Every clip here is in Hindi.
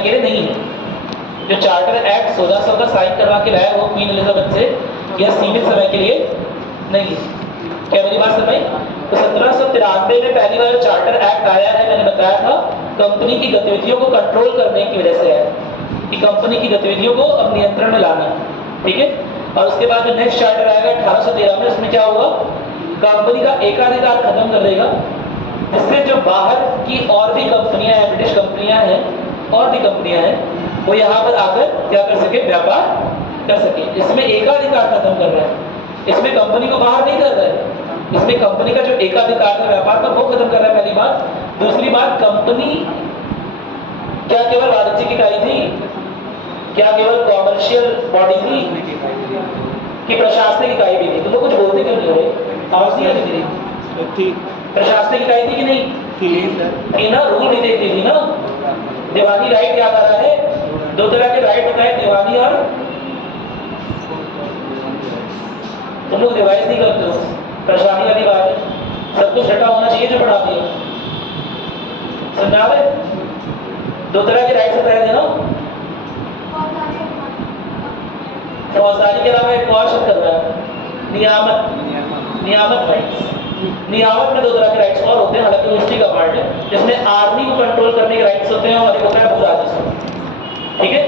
समय के लिए नहीं है। जो चार्टर एक्ट 1600 का साइन करवा के लाया वो क्वीन एलिजाबेथ से, यह सीमित समय के लिए नहीं है। क्या मेरी बात समझ? तो 1793 में पहली बार चार्टर एक्ट आया है, मैंने बताया था कंपनी की गतिविधियों को कंट्रोल करने की वजह से है, कि कंपनी की गतिविधियों को अब नियंत्रण में लाना है, ठीक है। और उसके बाद जो नेक्स्ट चार्टर आएगा 1813 में, उसमें क्या होगा, कंपनी का एकाधिकार खत्म कर देगा, जिससे जो बाहर की और भी कंपनियां हैं, ब्रिटिश कंपनियां हैं, और भी कंपनियां हैं, वो यहाँ पर आकर क्या कर सके, व्यापार कर सके। इसमें एकाधिकार खत्म कर रहा है, इसमें कंपनी को बाहर नहीं कर रहा है, इसमें कंपनी का जो एकाधिकार था व्यापार पर वो खत्म कर रहा है, पहली बात। दूसरी बात, कंपनी क्या केवल वाणिज्यिक इकाई थी, क्या केवल कॉमर्शियल बॉडी थी, कि प्रशासनिक इकाई भी थी? तो वो कुछ बोलते क्यों नहीं हो रहे? आवाज नहीं आ रही मेरी? प्रशासनिक इकाई थी कि नहीं थी? ना, रूल भी देखती थी ना। दीवानी राइट याद आ रहा है, दो तरह के राइट होता है, दीवानी और, तुम लोग रिवाइज नहीं करते हो, परेशानी वाली बात है, सब कुछ रटा होना चाहिए जो पढ़ा दिया, समझा रहे? दो तरह के राइट्स बताए थे ना, फौजदारी के अलावा एक और शब्द कर रहा है, नियामक राइट्स। नियामक में दो तरह के राइट्स और होते हैं, हालांकि वो हिस्ट्री का पार्ट है, जिसमें आर्मी को कंट्रोल करने के राइट्स होते हैं और एक होता है भू राजस्व, ठीक है,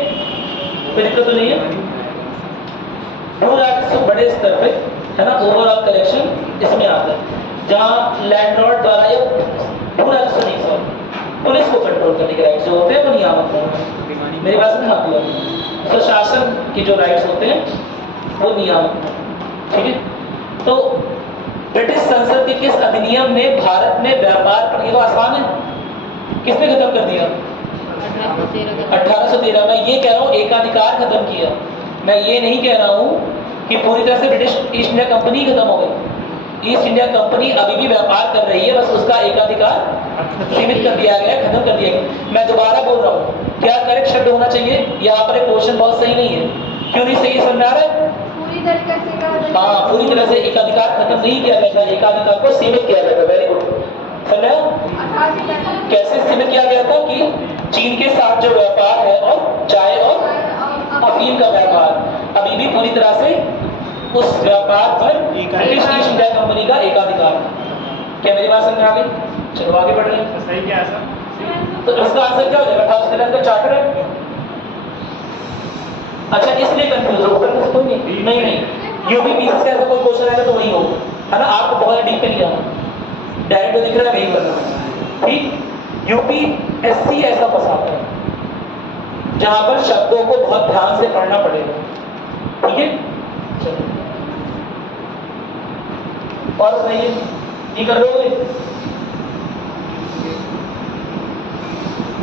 कोई दिक्कत तो नहीं है। भू राजस्व बड़े स्तर पे है ना, ओवरऑल कलेक्शन इसमें आता है, जहाँ लैंडलॉर्ड द्वारा या भू राजस्व नहीं, सॉरी, पुलिस को कंट्रोल करने के राइट्स जो होते हैं वो नियामक होते हैं। मेरी बात समझ आती है? प्रशासन के जो राइट्स होते हैं वो नियामक, ठीक है। तो ब्रिटिश संसद के किस अधिनियम ने भारत में व्यापार पर, ये तो आसान है, किसने खत्म कर दिया? 1813 में। ये कह रहा हूँ एकाधिकार खत्म किया, मैं ये नहीं कह रहा हूँ कि पूरी तरह से ब्रिटिश ईस्ट इंडिया कंपनी खत्म हो गई। ईस्ट इंडिया कंपनी अभी भी व्यापार कर रही है, बस उसका एकाधिकार सीमित कर दिया गया, खत्म कर दिया गया। मैं दोबारा बोल रहा हूँ, क्या करेक्ट शब्द होना चाहिए? यहाँ पर एक क्वेश्चन बहुत सही नहीं है, क्यों नहीं सही समझा रहे? हाँ, पूरी तरह से एकाधिकार खत्म नहीं किया गया था, एकाधिकार को सीमित किया गया था। वेरी गुड, समझा? कैसे सीमित किया गया था कि चीन के साथ जो व्यापार है और चाय और अफीम का व्यापार, अभी भी पूरी तरह से उस व्यापार पर ब्रिटिश ईस्ट इंडिया कंपनी का एकाधिकार। क्या मेरी बात समझ आ गई? चलो आगे बढ़ रहे हैं। सही क्या है सर? तो इसका आंसर क्या हो जाएगा? 1813 का चार्टर है। अच्छा, इसलिए कंफ्यूज हो कोई नहीं, यूपीपीसी से ऐसा कोई क्वेश्चन आएगा तो वही होगा, है ना। आपको बहुत डीप पे नहीं जाना, डायरेक्ट दिख रहा है वही करना, ठीक। यूपीएससी ऐसा फंसाता है जहां पर शब्दों को बहुत ध्यान से पढ़ना पड़ेगा, ठीक है। चलो और बताइए, ये कर लोगे?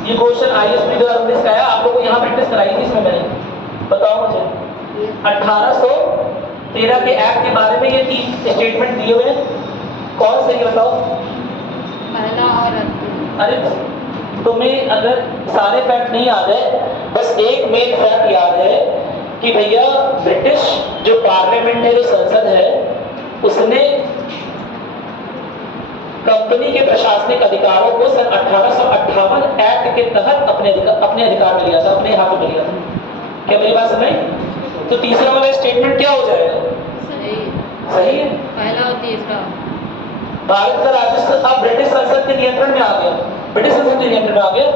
ये क्वेश्चन आईएसपी 2019 का है, आप लोगों को यहाँ प्रैक्टिस कराई थी इसमें मैंने, बताओ मुझे। 1813 के एक्ट के बारे में ये 3 स्टेटमेंट दिए हुए हैं, कौन सही बताओ? पहला और अरे तुम्हें अगर सारे फैक्ट नहीं याद है, बस एक मेन फैक्ट याद है कि भैया ब्रिटिश जो पार्लियामेंट है, जो संसद है, उसने कंपनी के प्रशासनिक अधिकारों को सन 1858 एक्ट के तहत अपने अधिकार में लिया था, अपने हाथों में लिया था। क्या मेरी बात समझ? तो तीसरा वाला स्टेटमेंट क्या हो जाएगा? सही है। पहला और तीसरा। भारत का राजस्व अब ब्रिटिश संसद के नियंत्रण में आ गया, ब्रिटिश संसद के नियंत्रण में आ गया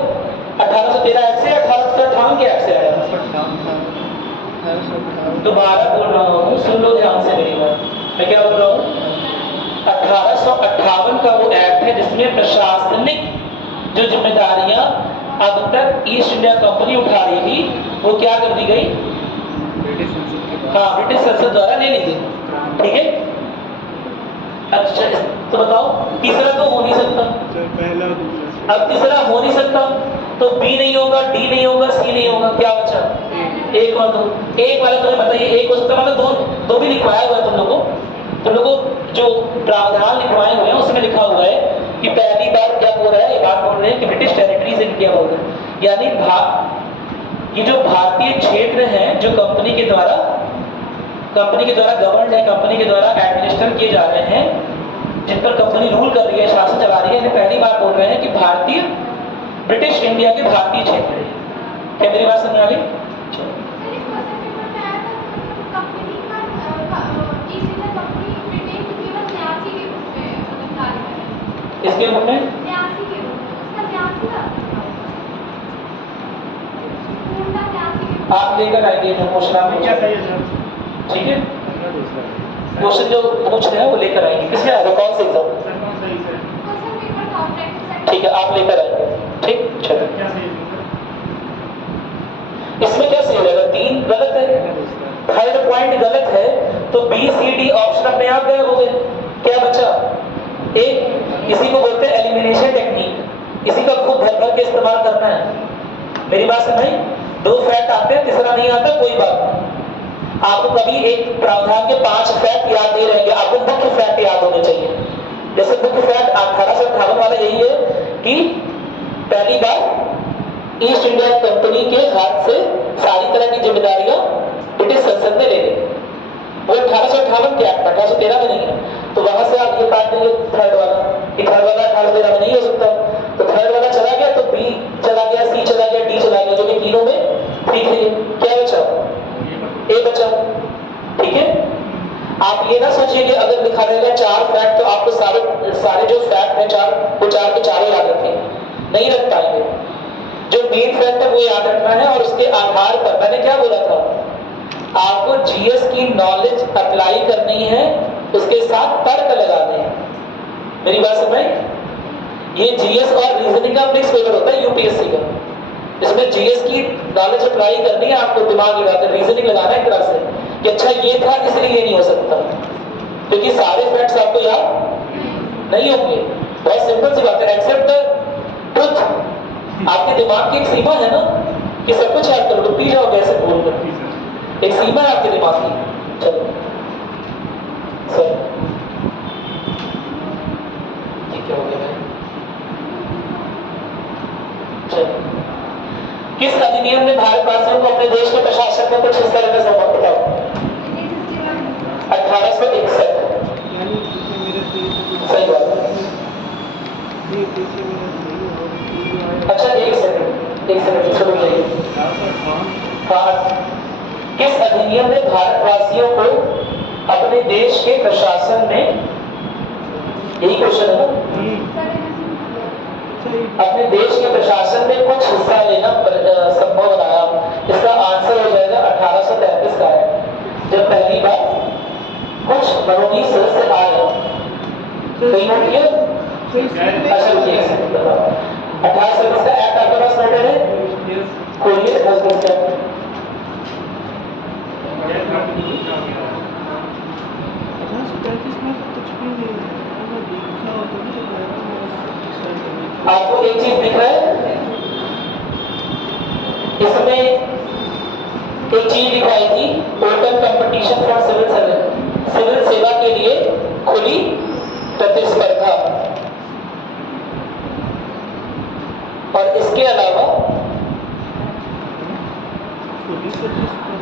1813 एक्ट से, 1858 के एक्ट से आया। दोबारा बोल रहा हूँ, सुन लो ध्यान से मेरी बात, मैं क्या बोल रहा हूँ? 1858 का वो एक्ट है जिसमें प्रशासनिक जो जिम्मेदारियां अब तक ईस्ट इंडिया कंपनी उठा रही थी, वो क्या कर दी गई? हाँ, ब्रिटिश संसद द्वारा ले ली थी, ठीक है। अच्छा, तो बताओ तीसरा तो हो नहीं सकता, पहला और दूसरा। अब तीसरा हो नहीं सकता तो बी नहीं होगा, डी नहीं होगा, सी नहीं होगा, क्या बचा? एक और दो। एक वाला तुम्हें बताइए, एक हो सकता, मतलब दो भी लिखवाया हुआ है तुम लोगों जो प्रावधान लिखवाए हुए हैं उसमें लिखा हुआ है कि पहली बार क्या बोल रहा है, ये बात बोल रहे हैं कि ब्रिटिश टेरिटरीज इंडिया बोल रहे हैं, यानी ये जो भारतीय क्षेत्र हैं जो कंपनी के द्वारा गवर्न है, कंपनी के द्वारा एडमिनिस्टर किए जा रहे हैं, जिन पर कंपनी रूल कर रही है, शासन चला रही है, पहली बार बोल रहे हैं कि ब्रिटिश इंडिया के भारतीय क्षेत्र है, क्या मेरी बात समझ आ गई? इसके रूप में आप लेकर आएंगे क्वेश्चन आप क्या सही है सर? ठीक है, मेरा दूसरा है। क्वेश्चन जो पूछ रहे हैं वो लेकर आएंगे। किसमें आएगा, कौन से एग्जाम? सर कौन सही सर? ठीक है, आप लेकर आएंगे। ठीक, चलो। क्या सही है सर? इसमें क्या सही रहेगा? 3 गलत है, मेरा दूसरा है। थर्ड पॉइंट गलत है, तो बी सी डी ऑप्शन अपने आप गायब हो गए। क्या बचा? एक, इसी को बोलते हैं एलिमिनेशन टेक्निक। इसी का खूब भर भर के इस्तेमाल करना है। मेरी बात समझ? 2 फैक्ट आते हैं, तीसरा नहीं आता, कोई बात नहीं। आपको कभी एक प्रावधान के 5 फैक्ट याद नहीं रहेंगे, आपको मुख्य फैक्ट याद होने चाहिए। जैसे मुख्य फैक्ट 1858 वाला यही है कि पहली बार ईस्ट इंडिया कंपनी के हाथ से सारी तरह की जिम्मेदारियां ब्रिटिश संसद ने ले ली। वो 1858 के एक्ट 1813 में नहीं है। तो वहां से आप ये काट देंगे थर्ड वाला, कि थर्ड वाला 1813 में नहीं हो सकता। तो थर्ड वाला चला गया, तो बी चला गया, सी चला गया, डी चला गया, जो कि तीनों में ठीक है। क्या बचा? ए बचा। ठीक है, आप ये ना सोचिए कि अगर लिखा रहेगा 4 फैक्ट तो आपको सारे जो फैक्ट हैं 4 वो 4 के 4 याद रखेंगे, नहीं रख पाएंगे। जो मेन फैक्ट है वो याद रखना है, और उसके आधार पर मैंने क्या बोला था, आपको जीएस की नॉलेज अप्लाई करनी है, उसके साथ तर्क लगाने हैं। मेरी बात समझ? ये जीएस और रीजनिंग का मिक्स पेपर होता है यूपीएससी का। इसमें जीएस की नॉलेज अप्लाई करनी है, आपको दिमाग लगाकर रीजनिंग लगाना है एक तरह से कि अच्छा ये था इसलिए ये नहीं हो सकता, क्योंकि सारे फैक्ट्स आपको याद नहीं होंगे। बहुत सिंपल सी बात है, एक्सेप्ट द ट्रुथ। आपके दिमाग की एक सीमा है ना कि सब कुछ याद करो, तो पी जाओगे ऐसे बोलकर। एक सीमा है आपके दिमाग की। चलो सर, ये क्या हो गया भाई? चलो, किस अधिनियम ने भारतवासियों को अपने देश के प्रशासन में कुछ हिस्सा लेने से मौका दिया? 1861। यानी जैसे मेरे से सही बात है। नहीं जैसे मेरा नहीं हो अच्छा, एक सेकंड छोड़ जाइए। हाँ, किस अधिनियम ने भारतवासियों को अपने देश के प्रशासन में, यही क्वेश्चन है ना, अपने देश के प्रशासन में कुछ हिस्सा लेना संभव बनाया? इसका आंसर हो जाएगा 1833 का है, जब पहली बार कुछ मनोनीत सदस्य आए। कहीं नोट किया? अच्छा रुकिए, 1833 का एक्ट आपके पास नोटेड है? खोलिए 1833 का। आपको एक चीज दिख रहा है इसमें, एक चीज दिखाई थी, open competition for civil service, civil सेवा के लिए खुली प्रतिस्पर्धा। और इसके अलावा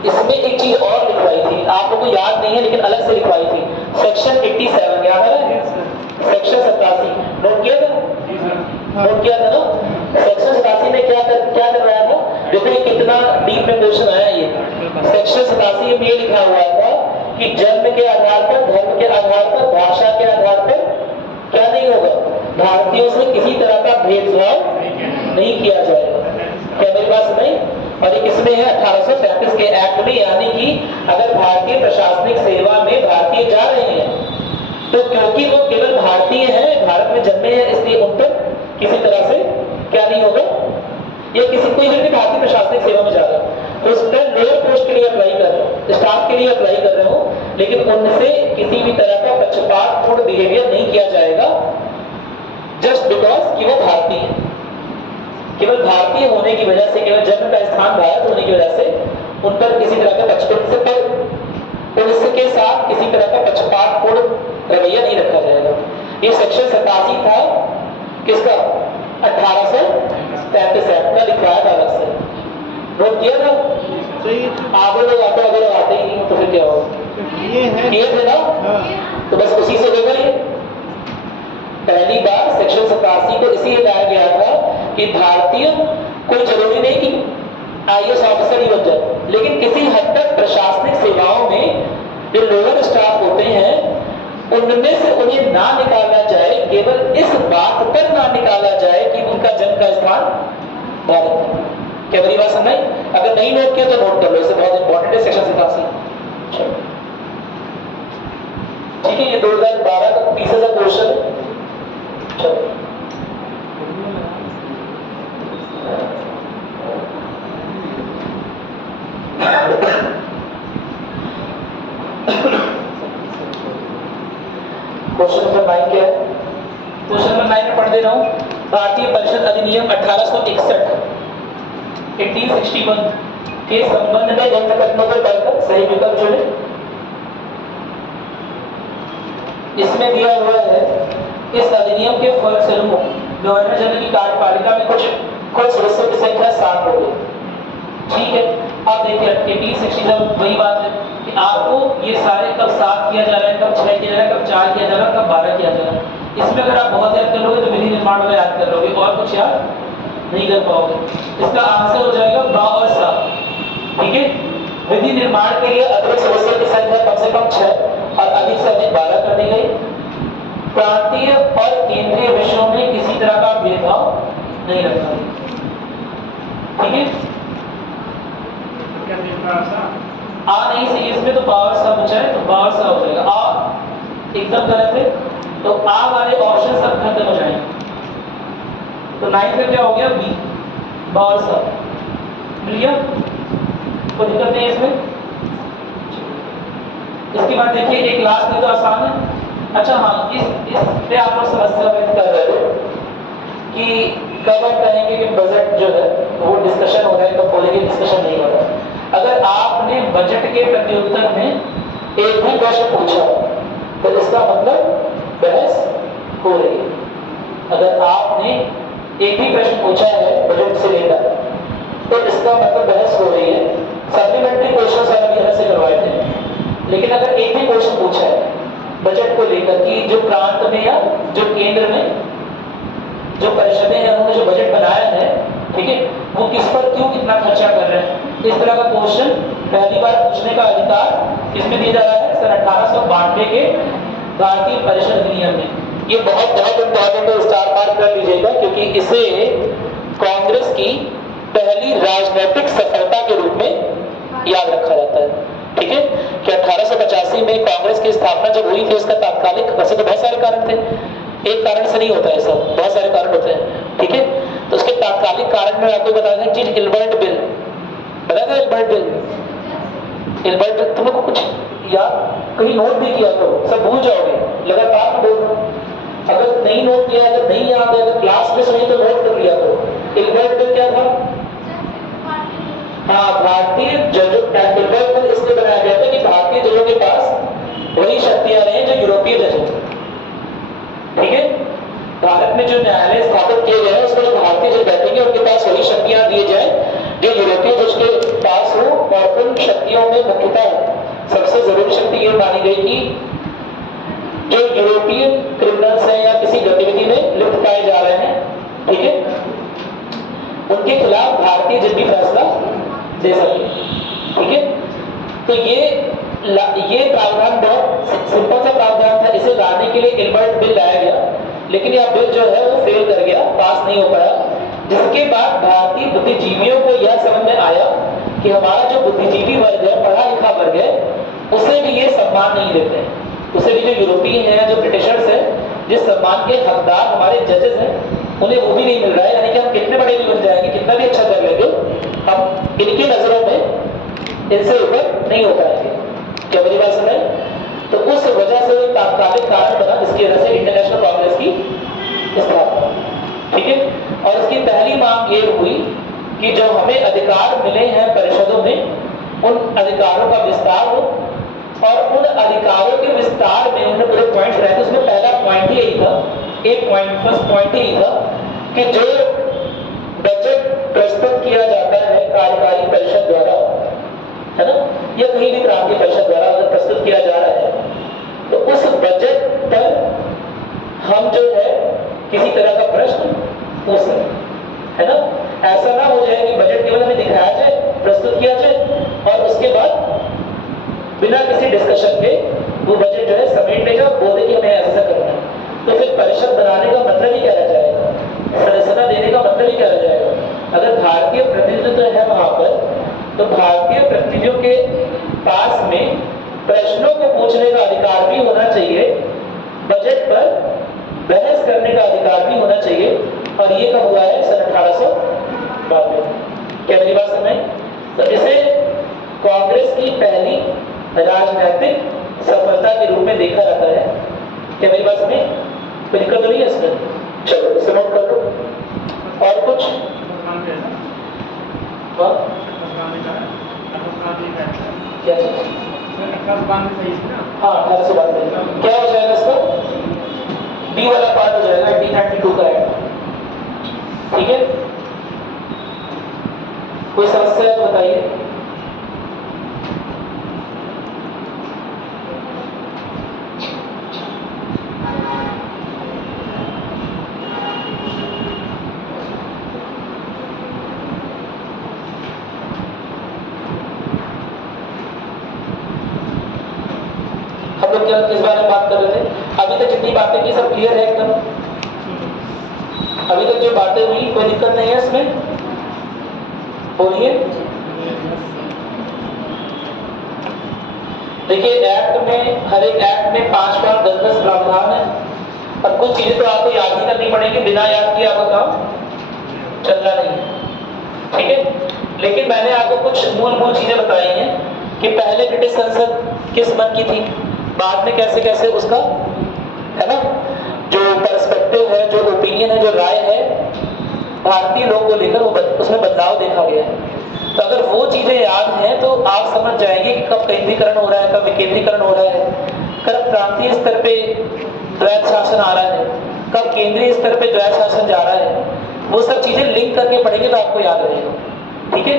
इसमें एक चीज और लिखवाई थी, आप लोगों को याद नहीं है लेकिन अलग से लिखवाई थी, सेक्शन 87 याद है? सेक्शन 87 नोट किया था? नोट किया था ना? सेक्शन 87 में क्या कर रहा था? देखो ये कितना डीप में क्वेश्चन आया। ये सेक्शन 87 में ये लिखा हुआ था कि जन्म के आधार पर, धर्म के आधार पर, भाषा के आधार पर क्या नहीं होगा, भारतीयों से किसी तरह का भेदभाव नहीं किया जाएगा। क्या मेरी बात सुनाई? और ये किसमें है? 1833 के एक्ट में। यानी कि अगर भारतीय प्रशासनिक सेवा में भारतीय जा रहे हैं तो क्योंकि वो केवल भारतीय हैं, भारत में जन्मे हैं, इसलिए उन पर किसी तरह से क्या नहीं होगा, या किसी कोई व्यक्ति भारतीय प्रशासनिक सेवा में जा रहा है तो उस पर लोअर पोस्ट के लिए अप्लाई कर रहा हूँ, स्टाफ के लिए अप्लाई कर रहा हूँ, लेकिन उनसे किसी भी तरह का पक्षपातपूर्ण बिहेवियर नहीं किया जाएगा, जस्ट बिकॉज कि वो भारतीय है। केवल भारतीय होने की वजह से, केवल जन्म का स्थान भारत होने की वजह से उन पर किसी तरह का उसके साथ किसी तरह का पक्षपातपूर्ण रवैया नहीं रखा जाएगा। ये सेक्शन 87 था किसका? 1833 एक्ट का, लिखवाया था अलग से। नोट किया था? आगे लोग आते ही नहीं तो फिर क्या होगा? ये है किए थे ना? तो बस उसी से होगा। ये पहली बार सेक्शन 87 को इसीलिए लाया गया था कि भारतीय, कोई जरूरी नहीं कि IAS ऑफिसर ही बन जाए, लेकिन किसी हद तक प्रशासनिक सेवाओं में जो लोअर स्टाफ होते हैं उनमें से उन्हें ना निकाला जाए, केवल इस बात पर ना निकाला जाए कि उनका जन्म का स्थान भारत है। क्या मेरी बात समझ? अगर नहीं नोट किया तो नोट कर लो, इसे बहुत इंपॉर्टेंट है सेक्शन 87। चलो ठीक है, ये 2012 का 30,000 क्वेश्चन है। चलो क्वेश्चन नंबर 9 क्या है? क्वेश्चन नंबर 9 में पढ़ दे रहा हूं। भारतीय परिषद अधिनियम 1861 1861 के संबंध में निम्न कथनों पर पढ़कर सही विकल्प चुने। इसमें दिया हुआ है, इस अधिनियम के फलस्वरूप गवर्नर जनरल की कार्यपालिका में कुछ सदस्यों की संख्या 7 हो गई। ठीक है, अब देखिए 1860 वही बात है कि आपको ये सारे कब 7 किया जा रहा है, कब 6 किया जा रहा है, कब 4 किया जा रहा है, कब 12 किया जा रहा है। इसमें अगर आप बहुत याद कर लोगे तो विधि निर्माण में याद कर लोगे और कुछ याद नहीं कर पाओगे। इसका आंसर हो जाएगा बा और सा। ठीक है, विधि निर्माण के लिए अतिरिक्त सदस्यों की संख्या कम से कम 6 और अधिक से अधिक 12 कर दी गई। प्रांतीय और केंद्रीय विषयों में किसी तरह का भेदभाव नहीं रखा। ठीक है, क्या देख रहा था? आ नहीं सही, इसमें तो पावर सा बचा है, तो पावर सा हो जाएगा। आ एकदम गलत है, तो आ वाले ऑप्शन सब खत्म हो जाएंगे। तो 9 का क्या हो गया? बी, पावर सा। मिल गया, कोई दिक्कत नहीं है इसमें। इसके बाद देखिए एक लास्ट में तो आसान है। अच्छा हाँ, इस पे आप लोग समस्या व्यक्त कर रहे हो कि कब हम कहेंगे कि बजट जो है वो डिस्कशन हो रहा है, कब बोलेंगे डिस्कशन नहीं हो रहा है। अगर आपने बजट के प्रत्युत्तर में एक भी प्रश्न पूछा तो इसका मतलब बहस हो रही है। अगर आपने एक भी प्रश्न पूछा है बजट से लेकर तो इसका मतलब बहस हो रही है। सप्लीमेंट्री क्वेश्चन सारे भी से करवाए थे, लेकिन अगर एक भी क्वेश्चन पूछा है बजट को लेकर कि जो प्रांत में या जो केंद्र में जो परिषदें हैं उन्होंने जो बजट बनाया है, ठीक है, वो किस पर क्यों कितना खर्चा कर रहे हैं, इस तरह का क्वेश्चन पहली बार पूछने का अधिकार किसमें दिया जा रहा है? सन 1892 के भारतीय परिषद अधिनियम में। ये बहुत बहुत इंपॉर्टेंट है, स्टार मार्क कर लीजिएगा, क्योंकि इसे कांग्रेस की पहली राजनीतिक सफलता के रूप में याद रखा जाता है। ठीक है, कि 1885 में कांग्रेस की स्थापना जब हुई थी, उसका तात्कालिक, वैसे तो बहुत सारे कारण थे, एक कारण से नहीं होता है सब, बहुत सारे कारण होते हैं। ठीक है, तो उसके तात्कालिक कारण में आपको बता दें, चीज इल्बर्ट बिल, पता था इल्बर्ट बिल? इल्बर्ट बिल तुम लोग को कुछ याद, कहीं नोट भी किया तो सब भूल जाओगे, लगातार मैं बोल रहा हूं। अगर नहीं नोट किया, अगर नहीं याद है, अगर क्लास में सुनी तो नोट कर लिया तो। इल्बर्ट बिल क्या था? हाँ, भारतीय जजों, इल्बर्ट बिल इसलिए बनाया गया था कि भारतीय जजों के पास वही शक्तियां रहे जो यूरोपीय जज हैं। ठीक है, भारत में जो न्यायालय स्थापित किए गए हैं उसमें जो भारतीय जज बैठेंगे उनके पास वही शक्तियां दी जाए जो यूरोपीय जज के पास हो। और उन शक्तियों में मुख्यतः सबसे जरूरी शक्ति ये मानी गई कि जो यूरोपीय क्रिमिनल्स हैं या किसी गतिविधि में लिप्त पाए जा रहे हैं, ठीक है, उनके खिलाफ भारतीय जज भी फैसला दे सके। ठीक है, तो ये प्रावधान बहुत सिंपल सा प्रावधान था, इसे लाने के लिए इल्बर्ट बिल लाया गया, लेकिन यह बिल जो है वो फेल कर गया, पास नहीं हो पाया। जिसके बाद भारतीय बुद्धिजीवियों को यह समझ में आया कि हमारा जो बुद्धिजीवी वर्ग है, पढ़ा लिखा वर्ग है, उसे भी ये सम्मान नहीं देते हैं, उसे भी जो यूरोपीय हैं, जो ब्रिटिशर्स हैं, जिस सम्मान के हकदार हमारे जजेस हैं, उन्हें वो भी नहीं मिल रहा है। यानी कि हम कितने बड़े भी बन जाएंगे, कितना भी अच्छा कर लेंगे, हम इनकी नजरों में इनसे ऊपर नहीं हो पाएंगे। क्या मेरी बात समझ? तो उस वजह से एक तात्कालिक कारण बना जिसकी वजह से इंटरनेशनल कांग्रेस की स्थापना। ठीक है, और इसकी पहली मांग ये हुई कि जो हमें अधिकार मिले हैं परिषदों में, उन अधिकारों का विस्तार हो, और उन अधिकारों के विस्तार में उन्होंने पूरे पॉइंट्स रहे थे। उसमें पहला पॉइंट ही यही था, एक पॉइंट, फर्स्ट पॉइंट ही था कि जो बजट प्रस्तुत किया जाता है कार्यकारी परिषद द्वारा, है ना, या कहीं भी प्रांतीय परिषद द्वारा अगर प्रस्तुत किया जा रहा है, तो उस बजट पर हम जो है किसी तरह का प्रश्न पूछ सकते, है ना। ऐसा ना हो जाए कि बजट केवल हमें दिखाया जाए भारतीय प्रतिनिधि तो है वहां पर, तो भारतीय प्रतिनिधियों के पास में प्रश्नों को पूछने का अधिकार भी होना चाहिए, बजट पर बहस करने का अधिकार भी होना चाहिए। और ये कब हुआ है? सन 1892। क्या मेरी बात समझ? तो इसे कांग्रेस की पहली राजनीतिक सफलता के रूप में देखा जाता है। क्या मेरी बात समझ? कोई दिक्कत तो नहीं है इसमें? चलो इसे नोट कर लो। और कुछ? हाँ? क्या चीज? हाँ 1892। क्या हो जाएगा इसका? डी वाला पार्ट हो जाएगा 1892 का है। ठीक है, कोई समस्या तो बताइए। हम लोग क्या किस बारे में बात कर रहे थे? अभी तक जितनी बातें की सब क्लियर है एकदम? अभी तक जो बातें हुई कोई दिक्कत नहीं है इसमें? बोलिए। देखिए एक्ट में, हर एक एक्ट में 5-5, 10-10 प्रावधान है, और कुछ चीजें तो आपको याद ही करनी पड़ेगी, बिना याद किए आपका काम चलना नहीं है। ठीक है, लेकिन मैंने आपको कुछ मूल चीजें बताई हैं कि पहले ब्रिटिश संसद किस मन की थी, बाद में कैसे कैसे उसका, है ना, जो पर्सपेक्टिव है, जो ओपिनियन है, जो राय है भारतीय लोगों को लेकर, वो उसमें बदलाव देखा गया है। तो अगर वो चीजें याद हैं तो आप समझ जाएंगे कि कब केंद्रीकरण हो रहा है, कब विकेंद्रीकरण हो रहा है, कब प्रांतीय स्तर पे द्वैध शासन आ रहा है, कब केंद्रीय स्तर पे द्वैध शासन जा रहा है। वो सब चीजें लिंक करके पढ़ेंगे तो आपको याद रहेगा। ठीक है,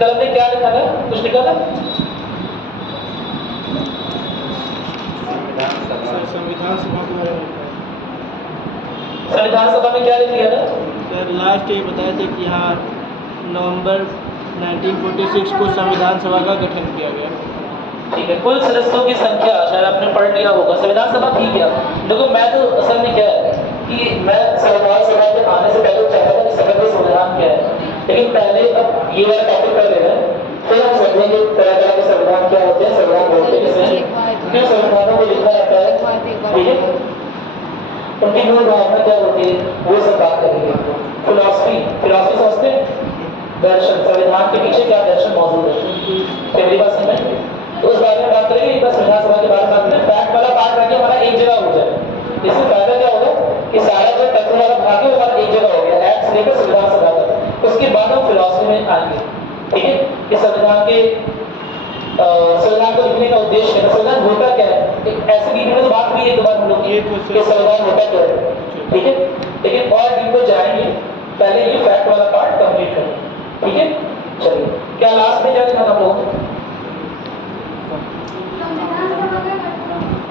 कल हमने क्या लिखा था? कुछ लिखा था? संविधान सभा में क्या लिख दिया था? सर लास्ट ये बताया था कि यहाँ नवंबर 1946 को संविधान सभा का गठन किया गया। ठीक है, कुल सदस्यों की संख्या शायद आपने पढ़ लिया होगा। संविधान सभा ठीक है। देखो मैं तो असल में क्या है कि मैं संविधान सभा के आने से पहले चाहता था कि समग्र संविधान क्या है, लेकिन पहले अब ये वाला टॉपिक कर लेना है, फिर हम समझेंगे तरह तरह के संविधान क्या होते हैं, संविधान बोलते हैं क्यों संविधानों को लिखा जाता है, ठीक है, उनकी मूल भावना क्या होती है, वो सब बात करेंगे। फिलॉसफी समझते हैं, दर्शन, संविधान के पीछे क्या दर्शन मौजूद है, क्या मेरी बात समझ? तो उस बारे में बात करेंगे। एक बार संविधान सभा के बारे में बात करें, फैक्ट वाला पार्ट रह गया हमारा एक जगह हो जाए। इससे फायदा क्या होगा कि सारा जो तथ्य वाला भाग है वो हमारा एक जगह हो गया, एक्ट से लेकर संविधान सभा तक। उसके बाद हम फिलॉसफी में आएंगे। ठीक है, कि संविधान के संविधान को लिखने का उद्देश्य है, संविधान होता क्या है। ऐसे बीच में तो बात हुई एक दो बार हम लोग की कि संविधान होता क्या है। ठीक है, लेकिन और डीप को जाएंगे, पहले ये फैक्ट वाला पार्ट कंप्लीट करें। ठीक है, चलिए क्या लास्ट में क्या लिखा था हम लोगों ने?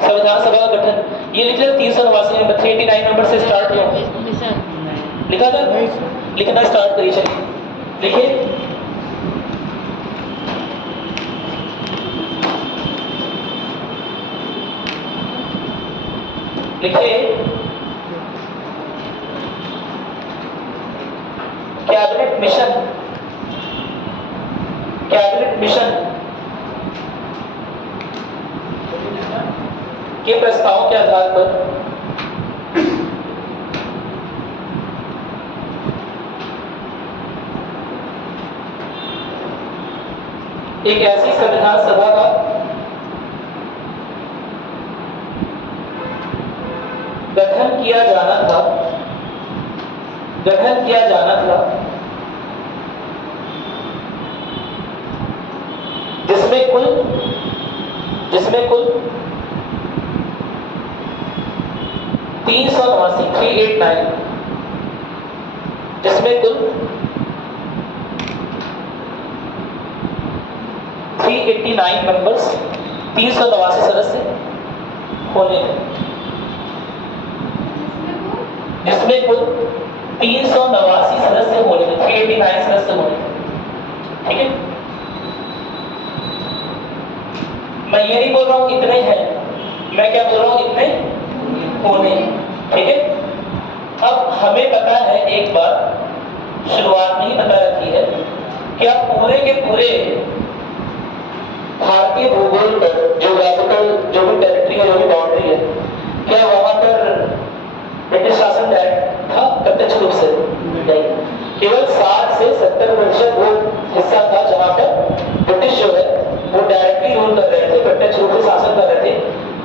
संविधान सभा का गठन ये लिख लिया 389 नंबर, 389 नंबर से स्टार्ट किया लिखा था, लिखना स्टार्ट करिए। चलिए लिखिए। लिखिए कैबिनेट मिशन, कैबिनेट मिशन के प्रस्तावों के आधार पर एक ऐसी संविधान सभा का गठन किया जाना था, गठन किया जाना था, जिसमें कुल 389 जिसमें कुल 389 मेंबर्स, 389 सदस्य होने थे, जिसमें कुल 389 सदस्य होने थे, 389 सदस्य होने थे। ठीक है, मैं ये नहीं बोल रहा हूं इतने हैं, मैं क्या बोल रहा हूं इतने होने। ठीक है, अब हमें पता है एक बात शुरुआत में ही बता रखी है कि अब पूरे के पूरे भारतीय भूगोल पर ज्योग्राफिकल जो भी टेरिटरी है, जो भी बाउंड्री है, क्या वहां पर ब्रिटिश शासन डायरेक्ट था? प्रत्यक्ष रूप से नहीं, केवल 60 से 70% वो हिस्सा था जहां पर ब्रिटिश जो है वो डायरेक्टली रूल कर रहे थे, प्रत्यक्ष रूप से शासन कर रहे थे।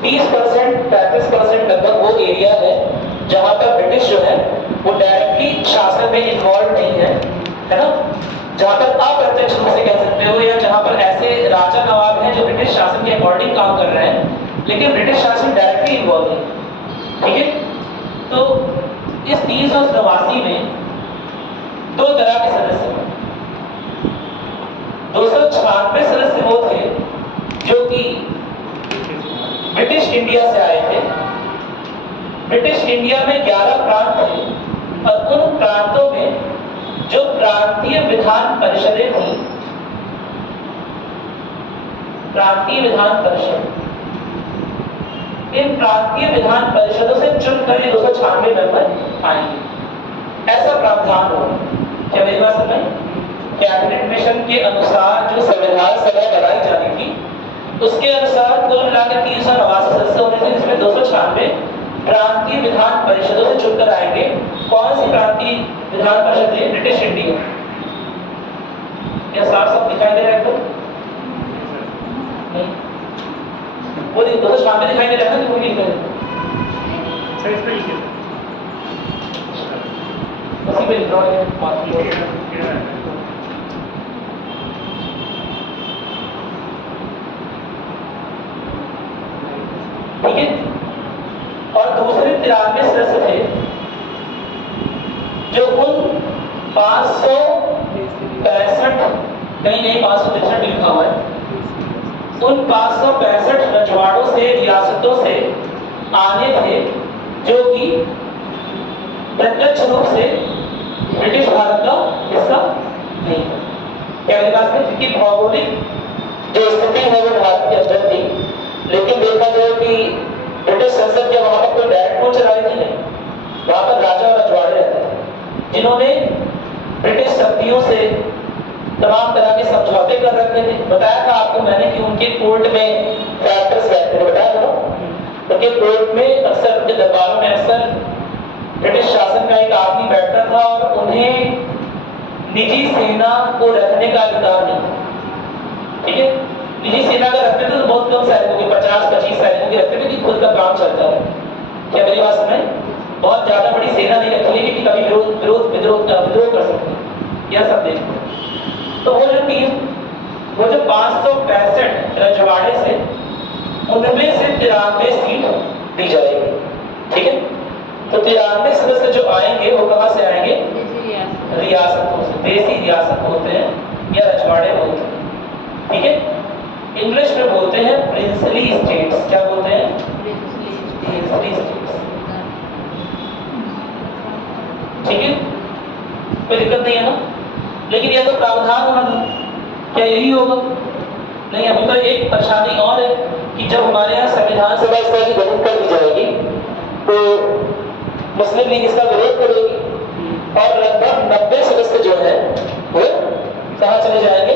30% 35% लगभग वो एरिया है जहां पर ब्रिटिश जो है वो डायरेक्टली शासन में इन्वॉल्व नहीं है ना, जहां पर अप्रत्यक्ष रूप से कह सकते हो, या जहां पर ऐसे राजा नवाब हैं जो ब्रिटिश शासन के अकॉर्डिंग काम कर रहे हैं, लेकिन ब्रिटिश शासन डायरेक्टली इन्वॉल्व है। ठीक है, तो इस 389 में दो तरह के सदस्य हैं। 296 सदस्य वो थे जो कि ब्रिटिश इंडिया से आए थे। ब्रिटिश इंडिया में 11 प्रांत थे और उन प्रांतों में जो प्रांतीय विधान परिषदें थी, प्रांतीय विधान परिषद, इन प्रांतीय विधान परिषदों से चुनकर ये 296 मेंबर आएंगे, ऐसा प्रावधान होगा। क्या मेरी बात समझ? कैबिनेट मिशन के अनुसार जो संविधान सभा बनाई जानी थी उसके अनुसार कुल मिलाकर 389 सदस्य होने थे, जिसमें 296 प्रांतीय विधान परिषदों से चुनकर आएंगे। कौन सी प्रांतीय विधान परिषद है? British India. क्या साफ साफ दिखाई दे रहा है? नहीं, वो 296 दिखाई दे रहा है ना, कि वो नहीं दिखाई सही पे लिखे उसी पे लिख रहा हूँ। ठीक है, और दूसरे 93 सदस्य थे जो उन 565, कहीं नहीं 563 लिखा हुआ है, उन 565 रजवाड़ों से, रियासतों से आने थे जो कि प्रत्यक्ष रूप से ब्रिटिश भारत का हिस्सा नहीं है। क्या मेरे पास में? जिनकी भौगोलिक जो स्थिति है वो भारत के अंदर थी, लेकिन देखा जाए कि ब्रिटिश संसद के वहां पर कोई डायरेक्ट रूल चला रही थी नहीं, वहां पर राजा और रजवाड़े रहते थे जिन्होंने ब्रिटिश शक्तियों से तमाम तरह के समझौते कर रखे थे। बताया था आपको मैंने कि उनके कोर्ट में फैक्टर्स बैठते थे, बताया था। उनके कोर्ट में अक्सर, उनके दरबारों में अक्सर ब्रिटिश शासन का एक आदमी बैठता था और उन्हें निजी सेना को रखने का अधिकार नहीं था। ठीक है, निजी सेना अगर रखते थे तो बहुत कम सैनिकों की, 50-25 सैनिकों की रखते थे कि खुद का काम चलता है। क्या मेरी बात समझ? बहुत ज्यादा बड़ी सेना नहीं रखी है कि कभी विद्रोह कर सकते, यह सब देखते। तो वो जो 565 रजवाड़े से, उनमें से 93 सीट दी जाएगी। ठीक है, तो 93 सदस्य जो आएंगे वो कहां से आएंगे? रियासतों से। देसी रियासत बोलते हैं या रजवाड़े बोलते हैं। ठीक है, इंग्लिश में बोलते हैं प्रिंसली स्टेट्स। क्या बोलते हैं? Princely states. ठीक है, कोई दिक्कत नहीं है ना, लेकिन यह तो प्रावधान होना था। क्या यही होगा? नहीं, अभी तो एक परेशानी और है कि जब हमारे यहाँ संविधान सभा इस तरह की गठित कर दी जाएगी तो मुस्लिम लीग इसका विरोध करेगी और लगभग 90 सदस्य जो है वो कहाँ चले जाएंगे?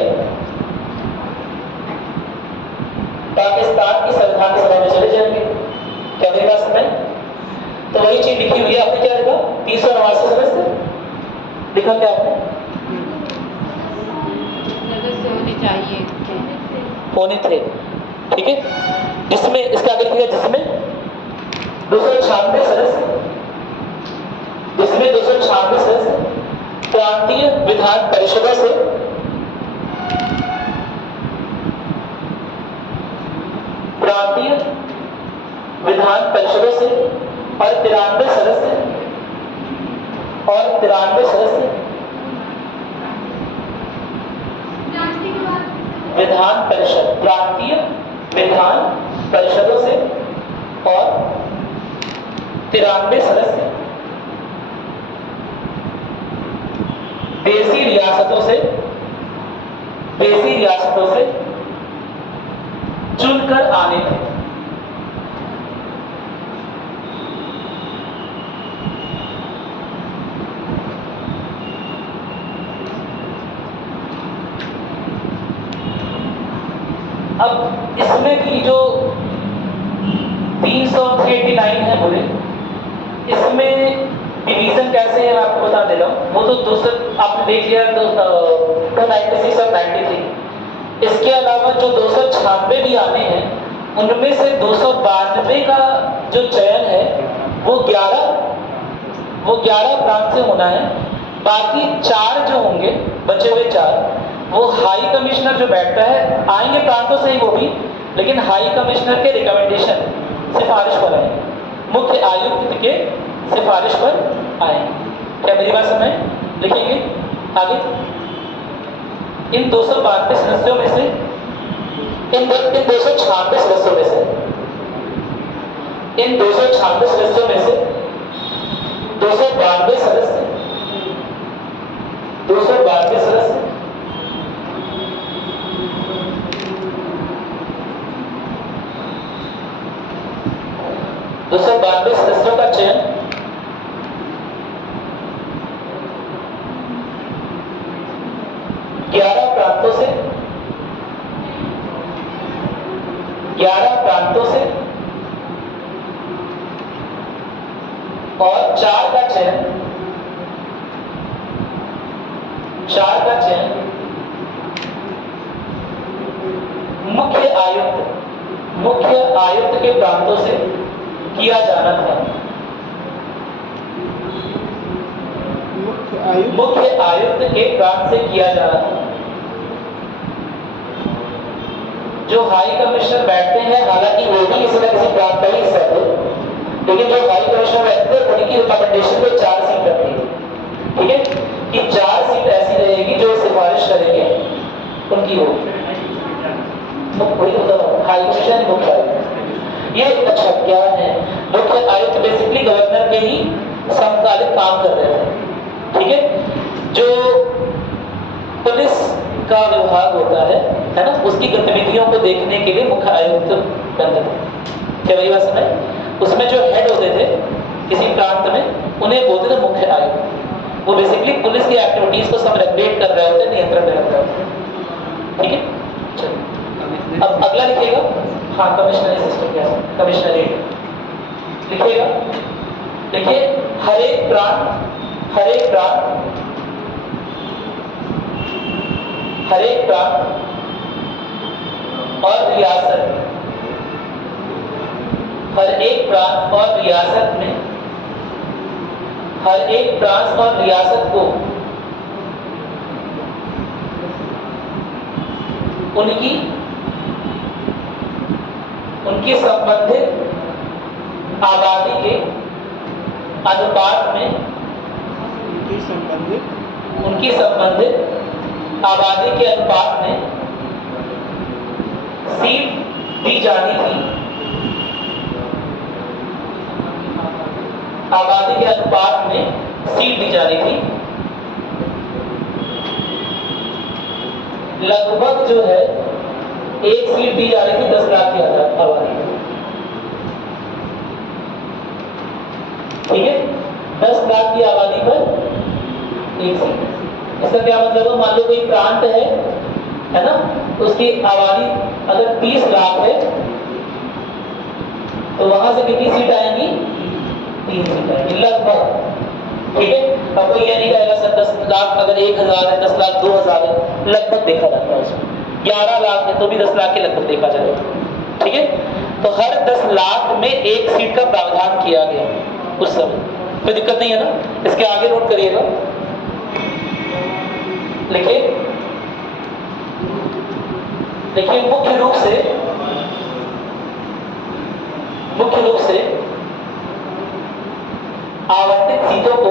पाकिस्तान की संविधान सभा में चले जाएंगे। क्या मेरी बात समझ? तो वही चीज लिखी हुई है। आपने क्या लिखा? 389 सदस्य लिखा क्या आपने? सदस्य होने चाहिए, होने थे। ठीक है, जिसमें इसका आगे लिखा जिसमें 296 सदस्य, जिसमें 296 सदस्य प्रांतीय विधान परिषदों से, प्रांतीय विधान परिषदों से, और 93 सदस्य, और 93 सदस्य विधान परिषद, प्रांतीय विधान परिषदों से, और 93 सदस्य देसी रियासतों से, देसी रियासतों से चुनकर आने थे। अब इसमें भी जो 389 है बोले, इसमें डिवीजन कैसे है मैं आपको बता दे रहा हूँ। वो तो 200 आपने देख लिया, 296 और 93। इसके अलावा जो 296 भी आने हैं, उनमें से 292 का जो चयन है वो 11 प्रांत से होना है। बाकी 4 जो होंगे, बचे हुए 4, वो हाई कमिश्नर जो बैठता है, आएंगे प्रांतों से ही वो भी, लेकिन हाई कमिश्नर के रिकमेंडेशन, सिफारिश पर आए, मुख्य आयुक्त के सिफारिश पर आए। क्या मेरी बात समझ? लिखेंगे आगे। इन 292 सदस्यों में से, इन 296 सदस्यों में से, इन 296 सदस्यों में से 292 सदस्य 292 सदस्य सदस्यों का चयन ग्यारह प्रांतों से और 4 का चयन मुख्य आयुक्त के प्रांतों से किया जाना था। मुख्य आयुक्त के प्रांत से किया जाना था। जो हाई कमिश्नर बैठते हैं, हालांकि वो भी किसी न किसी प्रांत का ही हिस्सा थे, लेकिन जो हाई कमिश्नर बैठते हैं उनकी रिकमेंडेशन पे 4 सीट रखी है। ठीक है, कि 4 सीट ऐसी रहेगी जो सिफारिश करेंगे उनकी होगी। हाई कमिश्नर, मुख्य आयुक्त, ये अच्छा क्या है? मुख्य आयुक्त बेसिकली गवर्नर के ही समकालिक काम कर रहे थे। ठीक है, जो पुलिस का विभाग होता है ना, उसकी गतिविधियों को देखने के लिए मुख्य आयुक्त बनते थे। क्या मेरी बात समझ? उसमें जो हेड होते थे किसी प्रांत में, उन्हें बोलते थे मुख्य आयुक्त। वो बेसिकली पुलिस की एक्टिविटीज को सब रेगुलेट कर रहे होते, नियंत्रण में रख रहे होते। ठीक है, चलिए अब अगला लिखिएगा। हाँ, कमिश्नरी सिस्टम क्या है? कमिश्नरेट लिखिएगा। देखिए, हर एक प्रांत और रियासत, हर एक प्रांत और रियासत को उनकी संबंधित आबादी के अनुपात में सीट दी जानी थी। लगभग जो है एक सीट दी जा रही थी 10 लाख की आबादी। ठीक है, 10 लाख की आबादी पर एक सीट। इसका क्या मतलब है? मान लो कोई प्रांत है ना, उसकी आबादी अगर 30 लाख है तो वहां से कितनी सीट आएंगी? 3 सीट आएंगी लगभग। ठीक है, अब कोई ये नहीं कहेगा सर 10 लाख अगर 1000 है, 10 लाख 2000 है, लगभग देखा जाता है उसमें। 11 लाख है तो भी 10 लाख के लगभग देखा जाएगा। ठीक है, तो हर 10 लाख में एक सीट का प्रावधान किया गया उस समय। कोई दिक्कत नहीं है ना? इसके आगे नोट करिएगा, लिखिए मुख्य रूप से आवंटित सीटों को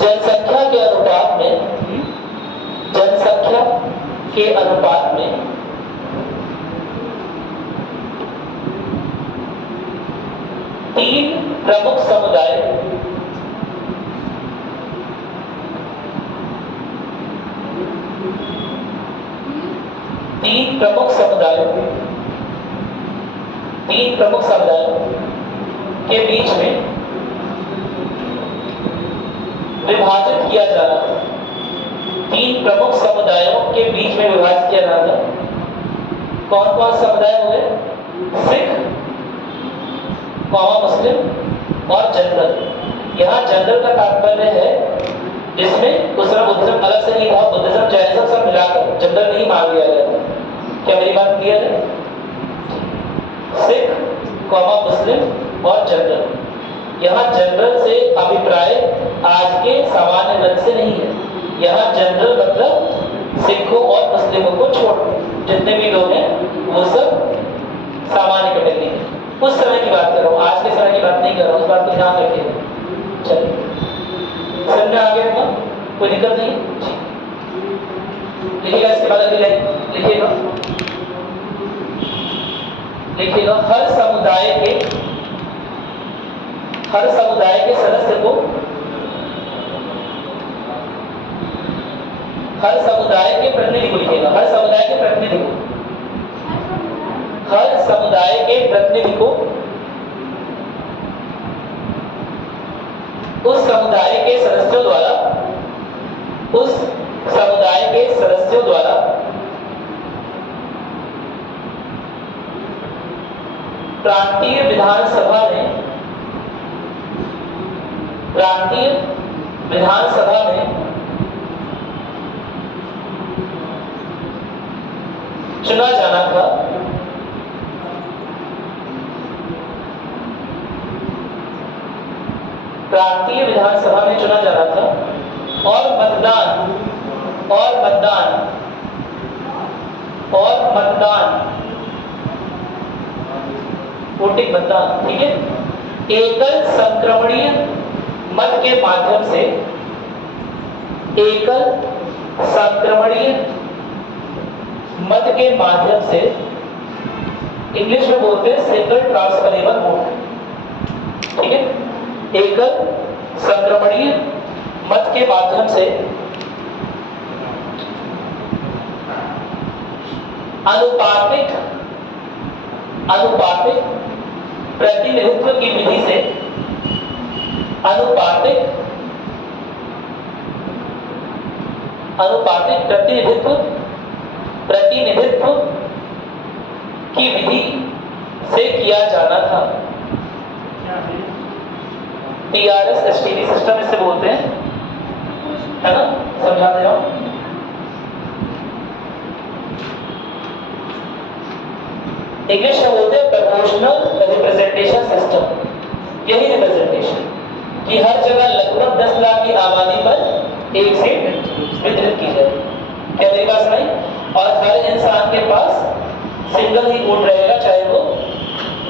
जनसंख्या के अनुपात में 3 प्रमुख समुदाय के बीच में विभाजित किया जा रहा था, 3 प्रमुख समुदायों के बीच में विभाजित किया जा रहा था। कौन कौन समुदाय हो गए? सिख, मुस्लिम और जनरल। यहाँ जनरल का तात्पर्य है जिसमें दूसरा बुद्धिज्म अलग से नहीं था, बुद्धिज्म जैनिज्म सब मिलाकर जनरल नहीं मान लिया गया था। क्या मेरी बात क्लियर है? सिख, मुस्लिम और जनरल। यहाँ जनरल से अभिप्राय आज के सामान्य वर्ग से नहीं है। यहाँ जनरल मतलब सिखों और मुस्लिमों को छोड़ जितने भी लोग हैं वो सब सामान्य कैटेगरी है। उस समय की बात कर रहा हूँ, आज के समय की बात नहीं कर रहा हूँ, उस बात को ध्यान रखिएगा। चलिए समझ में आ गया ना? कोई दिक्कत नहीं है? लिखिएगा इसके बाद अगली लाइन लिखिएगा। लिखिएगा हर समुदाय के सदस्य को, हर समुदाय के प्रतिनिधि को लिखिएगा, हर समुदाय के प्रतिनिधि को, हर समुदाय के प्रतिनिधि को उस समुदाय के सदस्यों द्वारा, उस समुदाय के सदस्यों द्वारा प्रांतीय विधानसभा में, प्रांतीय विधानसभा में चुना जाना था। प्रांतीय विधानसभा में चुना जाना था और मतदान वोटिंग मतदान, ठीक है, एकल संक्रमणीय मत के माध्यम से, एकल संक्रमणीय मत के माध्यम से, इंग्लिश में बोलते हैं सिंगल ट्रांसफरेबल वोट, ठीक है, एकल संक्रमणीय मत के माध्यम से अनुपातिक प्रतिनिधित्व की विधि से, अनुपातिक प्रतिनिधित्व की विधि से किया जाना था। टीआरएस एसटीवी सिस्टम इससे बोलते हैं, है ना? समझा दे रहा हूं। इंग्लिश में बोलते हैं प्रोपोर्शनल रिप्रेजेंटेशन सिस्टम। यही रिप्रेजेंटेशन कि हर जगह लगभग 10 लाख की आबादी पर एक सीट वितरित की जाए। क्या मेरी बात सुनाई? और हर इंसान के पास सिंगल ही वोट रहेगा, चाहे वो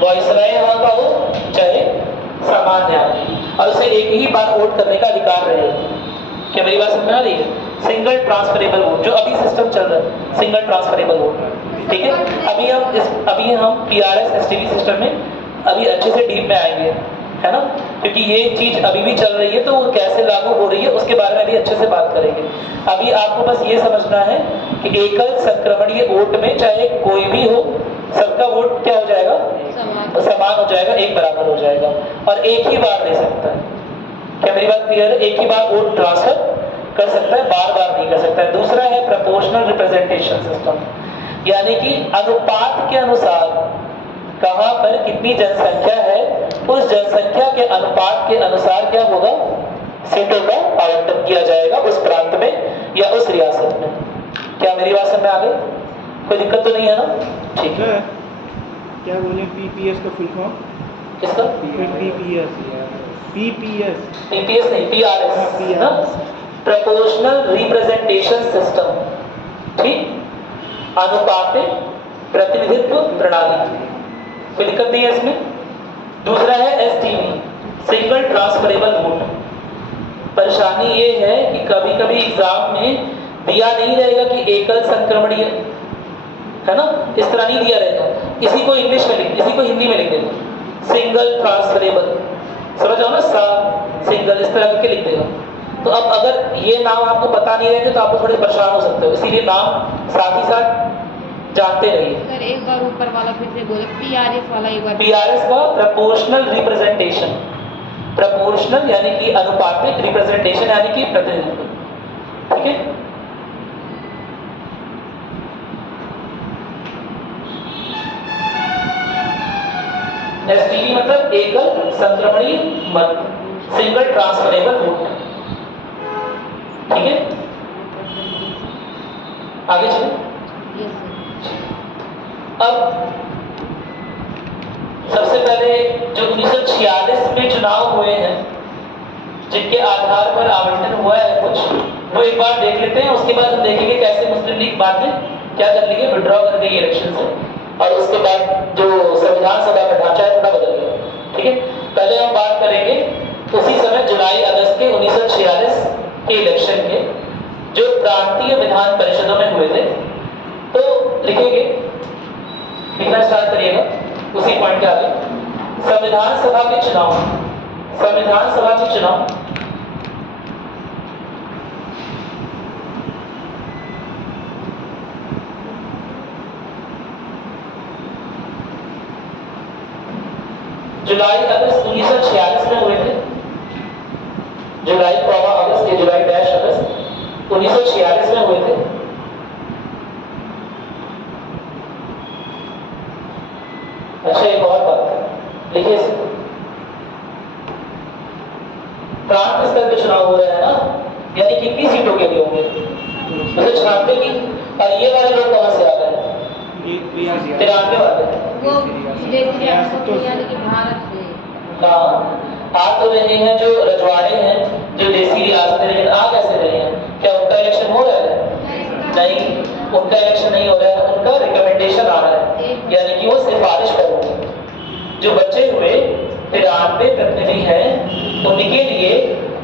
वॉइसराय यहाँ का हो चाहे सामान्य आदमी, और उसे एक ही बार वोट करने का अधिकार रहेगा। क्या मेरी बात समझ में आ रही है? सिंगल ट्रांसफरेबल वोट जो अभी सिस्टम चल रहा है, सिंगल ट्रांसफरेबल वोट, ठीक है। अभी हम पीआरएस एसटीवी सिस्टम में अभी अच्छे से डीप में आएंगे, है ना, क्योंकि ये चीज अभी भी चल रही है, तो वो कैसे लागू हो रही है उसके बारे में भी अच्छे से बात करेंगे। अभी आपको बस ये समझना है कि एकल संक्रमणीय वोट में चाहे कोई भी हो, सबका वोट क्या हो जाएगा? समान हो जाएगा, एक बराबर हो जाएगा, और एक ही बार ले सकता है। क्या मेरी बात क्लियर है? एक ही बार वोट ट्रांसफर कर सकता है, बार बार नहीं कर सकता है। दूसरा है प्रोपोर्शनल रिप्रेजेंटेशन सिस्टम, यानी कि अनुपात के अनुसार कहां पर कितनी जनसंख्या है, उस जनसंख्या के अनुपात के अनुसार क्या होगा? सीटों का आवंटन किया जाएगा उस प्रांत में या उस रियासत में। क्या मेरी बात समझ में आ गई? कोई दिक्कत तो नहीं है ना? ठीक है। क्या बोले पीपीएस का फुल फॉर्म? किसका? पीपीएस नहीं, पीआरएस ना, प्रोपोर्शनल रिप्रेजेंटेशन सिस्टम, ठीक, अनुपातिक प्रतिनिधित्व प्रणाली। कोई दिक्कत नहीं है इसमें। दूसरा है एसटीवी, सिंगल ट्रांसफरेबल वोट। परेशानी ये है कि कभी कभी एग्जाम में दिया नहीं रहेगा कि एकल संक्रमणीय, है ना, इस तरह नहीं दिया रहेगा। इसी को इंग्लिश में लिख, इसी को हिंदी में लिख देगा सिंगल ट्रांसफरेबल, समझ आओ ना, सिंगल इस तरह करके लिख देगा। तो अब अगर ये नाम आपको पता नहीं रहेंगे तो आप थोड़े परेशान हो सकते हो, इसीलिए नाम साथ ही साथ जानते रहिए। सर एक बार ऊपर वाला फिर से बोलो, पीआरएस वाला एक बार। पीआरएस का प्रोपोर्शनल रिप्रेजेंटेशन, प्रपोर्शनल यानी कि अनुपातिक, रिप्रेजेंटेशन यानी कि प्रतिनिधित्व। ठीक है, एसटीडी मतलब एकल संक्रमणी मत, सिंगल ट्रांसफरेबल वोट। ठीक है, आगे चले। अब सबसे पहले जो 1946 में चुनाव हुए हैं, जिनके आधार पर आवंटन हुआ है कुछ, वो एक बार देख लेते हैं। उसके बाद हम देखेंगे कैसे मुस्लिम लीग बाद में क्या कर ली है, विड्रॉ कर गई इलेक्शन से, और उसके बाद जो संविधान सभा का ढांचा है थोड़ा बदल गया। ठीक है, पहले हम बात करेंगे उसी समय जुलाई अगस्त के 1946 के इलेक्शन के, जो प्रांतीय विधान परिषदों में हुए थे। तो लिखेंगे, लिखना स्टार्ट करिएगा उसी पॉइंट के आगे। संविधान सभा के चुनाव, संविधान सभा के चुनाव जुलाई अगस्त 1946 में हुए थे। जुलाई अगस्त या जुलाई डैश अगस्त 1946 में हुए थे। अच्छा, एक और बात लिखिए, प्रांत स्तर पे चुनाव हो रहे हैं ना, यानी कितनी सीटों के लिए होंगे, मतलब 96 की। और ये वाले लोग कहां से आ रहे हैं, 93 वाले वो विदेशी रियासतों यानी कि भारत से। हाँ, आ तो रहे हैं जो रजवाड़े हैं, जो देसी रियासत है, लेकिन आ कैसे रहे हैं? क्या उनका इलेक्शन हो रहा है? नहीं, उनका इलेक्शन नहीं हो रहा है, उनका रिकमेंडेशन आ रहा है, यानी कि वो सिफारिश करेंगे। जो बचे हुए 93 प्रतिनिधि हैं, उनके लिए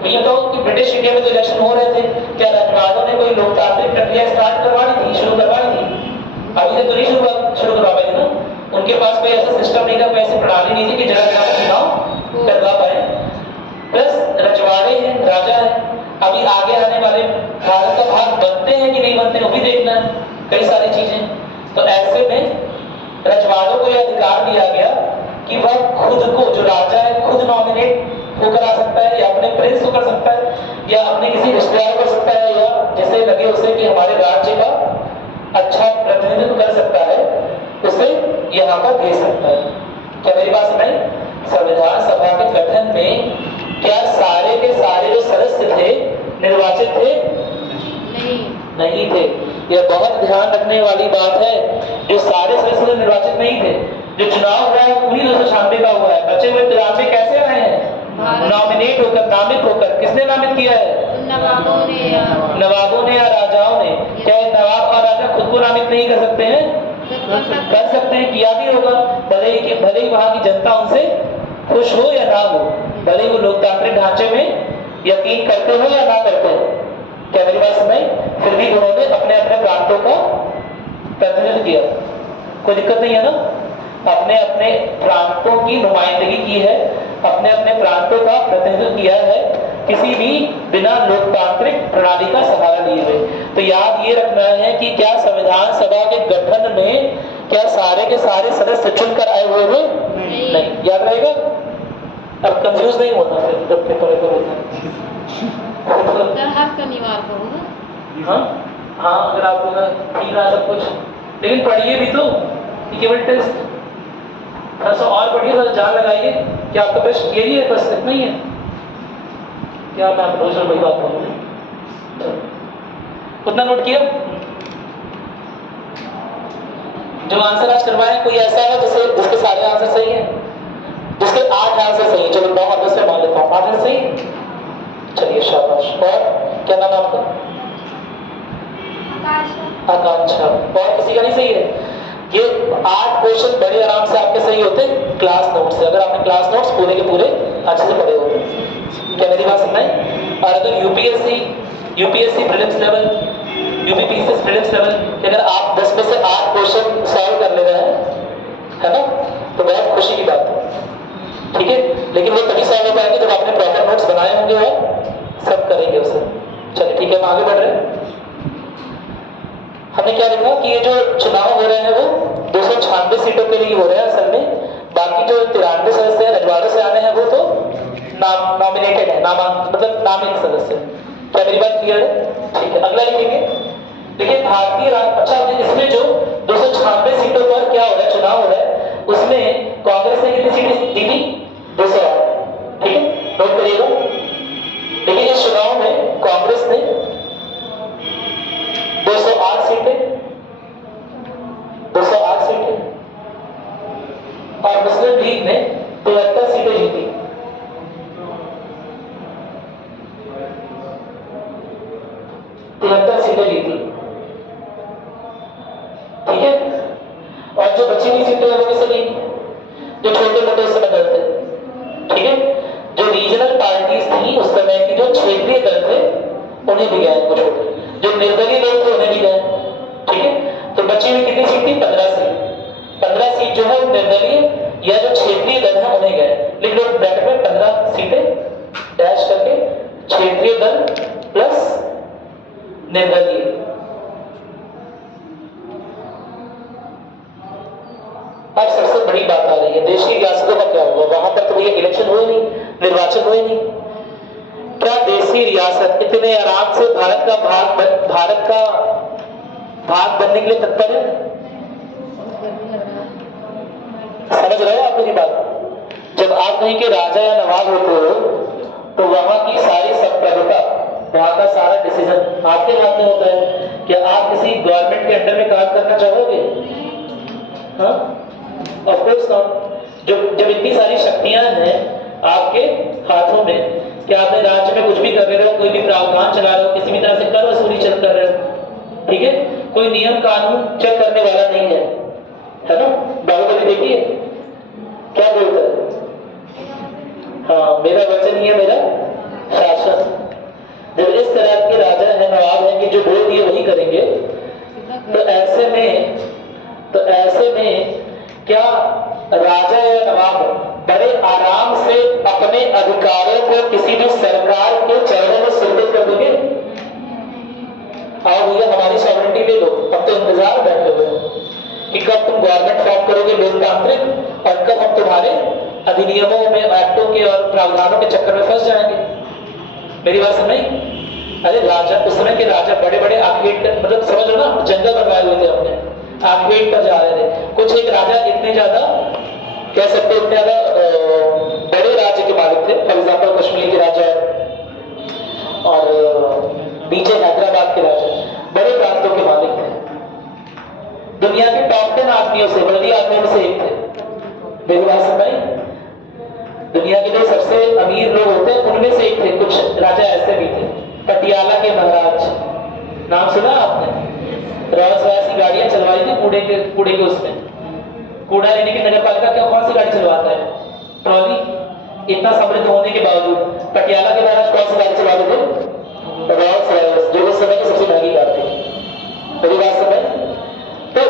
ये तो कि ब्रिटिश इंडिया में जो इलेक्शन हो रहे थे, क्या रजवाड़ों ने कोई लोकतांत्रिक प्रक्रिया स्टार्ट करवाई थी, शुरू करवाई थी? अभी तक तो नहीं शुरू करवा पाए थे ना, उनके पास कोई ऐसा सिस्टम नहीं था, कोई ऐसी प्रणाली नहीं थी कि जगह जगह चुनाव करवा पाए। प्लस रजवाड़े हैं, राजा है, अभी आगे आने वाले भारत का भाग बनते हैं कि नहीं बनते वो भी देखना है, कई सारी चीजें। तो ऐसे में रजवाड़ों को यह अधिकार दिया गया कि वह खुद को, जो राजा है, खुद नॉमिनेट वो करा सकता है, या अपने प्रिंस को कर सकता है, या अपने किसी रिश्तेदार को कर सकता है, या जैसे लगे उसे कि हमारे राज्य का अच्छा प्रतिनिधित्व कर सकता है, उसे यहाँ पर भेज सकता है। क्या मेरी बात सुनाई? संविधान सभा के गठन में क्या सारे के सारे जो सदस्य थे निर्वाचित थे? नहीं थे। यह बहुत ध्यान रखने वाली बात है, जो सारे सदस्य निर्वाचित नहीं थे। जो चुनाव हुआ है पूरी 296 का हुआ है, बचे हुए 93 कैसे आए हैं? नॉमिनेट होकर, नामित होकर। किसने नामित किया है? नवाबों ने या राजाओं ने। क्या नवाब और राजा खुद को नामित नहीं कर सकते हैं? कर सकते हैं, किया भी होगा। भले ही वहां की जनता उनसे खुश हो या ना हो, भले ही वो लोकतांत्रिक ढांचे में यकीन करते हो या ना करते हो। क्या मेरी बात सुनाई? फिर भी उन्होंने अपने अपने प्रांतों का प्रतिनिधित्व किया, कोई दिक्कत नहीं है ना। अपने अपने प्रांतों की नुमाइंदगी की है, अपने अपने प्रांतों का प्रतिनिधित्व किया है, किसी भी बिना लोकतांत्रिक प्रणाली का सहारा लिए हुए। तो याद ये रखना है कि क्या संविधान सभा के गठन में क्या सारे के सारे सदस्य चुनकर आए हुए थे? नहीं। याद रहेगा, अब कंफ्यूज नहीं होना फिर जब पेपर होता है। हर शनिवार को होगा। हाँ, अगर आपको ठीक रहा सब कुछ, लेकिन पढ़िए भी तो, केवल टेस्ट थोड़ा सा और पढ़िए, थोड़ा जान लगाइए कि आपका बेस्ट यही है, बस इतना ही है। क्या मैं रोज वही बात बोलूँ? उतना नोट किया? जो आंसर आज करवाए कोई ऐसा है जिसके सारे आंसर सही हैं? जिसके 8 आंसर सही है? चलो 9 और 10 से मान लेता हूँ, 8 आंसर सही। चलिए शाबाश। और क्या नाम है आपका? आकांक्षा। और किसी का नहीं सही है? ये 8 क्वेश्चन बड़े आराम से आपके सही होते क्लास नोट से, अगर आपने क्लास नोट्स पूरे के पूरे अच्छे से पढ़े होते। क्या मेरी बात सुनना है? और अगर UPSC prelims level, UPPCS prelims level कि अगर आप 10 में से 8 क्वेश्चन सॉल्व कर ले रहे हैं, है ना, तो बहुत खुशी की बात है। ठीक है, लेकिन वो तभी सॉल्व हो पाएंगे जब आपने प्रॉपर नोट्स बनाए होंगे और सब करेंगे उसे। चलिए ठीक है, हम आगे बढ़ रहे हैं। हमने क्या लिखा कि ये जो चुनाव हो रहे हैं वो 296 सीटों के लिए हो रहे हैं असल में। बाकी जो 93 सदस्य रजवाड़ों से आने हैं वो तो नॉमिनेटेड है, मतलब नामित सदस्य। क्या मेरी बात क्लियर है? ठीक है, अगला लिखेंगे। देखिए भारतीय अच्छा, इसमें जो 296 सीटों पर क्या हो रहा है, चुनाव हो रहा है, उसमें कांग्रेस ने कितनी सीटें दी थी? 208। ठीक है, नोट करिएगा। देखिए इस चुनाव में कांग्रेस ने 208 सीटें और मुस्लिम लीग ने 73 सीटें जीती। सीटें जीती। ठीक है, और जो बची हुई सीटें हैं वो किसे ली? जो छोटे मोटे उस समय दल थे। ठीक है, जो रीजनल पार्टीज थी उस समय की, जो क्षेत्रीय दल थे उन्हें भी गए कुछ छोटे, जो निर्दलीय लोग थे उन्हें भी गए। ठीक है, तो बची हुई कितनी सीट थी? 15 सीट। 15 सीट जो है निर्दलीय या जो क्षेत्रीय दल है उन्हें गए। लिख लो ब्रैकेट में 15 सीटें डैश करके, क्षेत्रीय दल प्लस निर्दलीय। अब सबसे बड़ी बात आ रही है, देश की रियासतों का क्या होगा? वहां पर तो भैया इलेक्शन हुए नहीं, निर्वाचन हुए नहीं। क्या देशी रियासत इतने आराम से भारत का भाग बनने के लिए तत्पर है? समझ रहे हो आप मेरी बात? जब आप कहीं के राजा या नवाब होते हो तो वहां की सारी संप्रभुता, वहां का सारा डिसीजन आपके हाथ में होता है। क्या आप किसी गवर्नमेंट के अंडर में काम करना चाहोगे? हाँ, ऑफ कोर्स नॉट। जब इतनी सारी शक्तियां हैं आपके हाथों में, क्या आपने राज्य में कुछ भी कर रहे हो, कोई भी प्रावधान चला रहे हो, किसी भी तरह से कर वसूली चल कर रहे हो, ठीक है, कोई नियम कानून चेक करने वाला नहीं है ना? बाहुबली देखिए क्या बोलता है, हाँ मेरा वचन ही है मेरा शासन। जब इस तरह के राजा है, नवाब है कि जो बोल दिए वही करेंगे, तो ऐसे में क्या राजा या नवाब बड़े आराम से अपने अधिकारों को किसी भी सरकार के चरणों में सुरक्षित कर दोगे? आओ भैया हमारी सॉवरेंटी ले लो। अब तो इंतजार बैठे हुए हो कि कब तुम गवर्नमेंट फॉर्म करोगे लोकतांत्रिक, और कब हम तुम्हारे अधिनियमों में, एक्टों के और प्रावधानों के चक्कर में फंस जाएंगे। मेरी बात समझ? अरे राजा, उस समय के राजा बड़े बड़े आर्किटेक्ट, मतलब समझ लो ना, जंगल बनवाए हुए थे अपने, आर्किटेक्ट पर जा रहे थे। कुछ एक राजा इतने ज्यादा कह सकते, इतने ज्यादा बड़े राज्य के मालिक थे, फॉर एग्जाम्पल कश्मीर के राजा और नीचे हैदराबाद के राजा, बड़े प्रांतों के मालिक थे। दुनिया के टॉप 10 आदमियों से, बड़े आदमियों में से एक थे। मेरी बात समझ? दुनिया के जो सबसे अमीर लोग होते हैं उनमें से एक थे। कुछ राजा ऐसे भी थे। पटियाला के महाराज, नाम सुना आपने? रॉयल्स रॉयल्स की गाड़ियां चलवाई थी कूड़े के उसमें, कूड़ा लेने की नगर पालिका क्या कौन सी गाड़ी चलवाता है? ट्रॉली। इतना समृद्ध होने के बावजूद पटियाला के महाराज कौन सी गाड़ी चलाते थे? रॉयल्स रॉयल्स, जो उस समय की सबसे महंगी कार थी। मेरी बात समझ? तो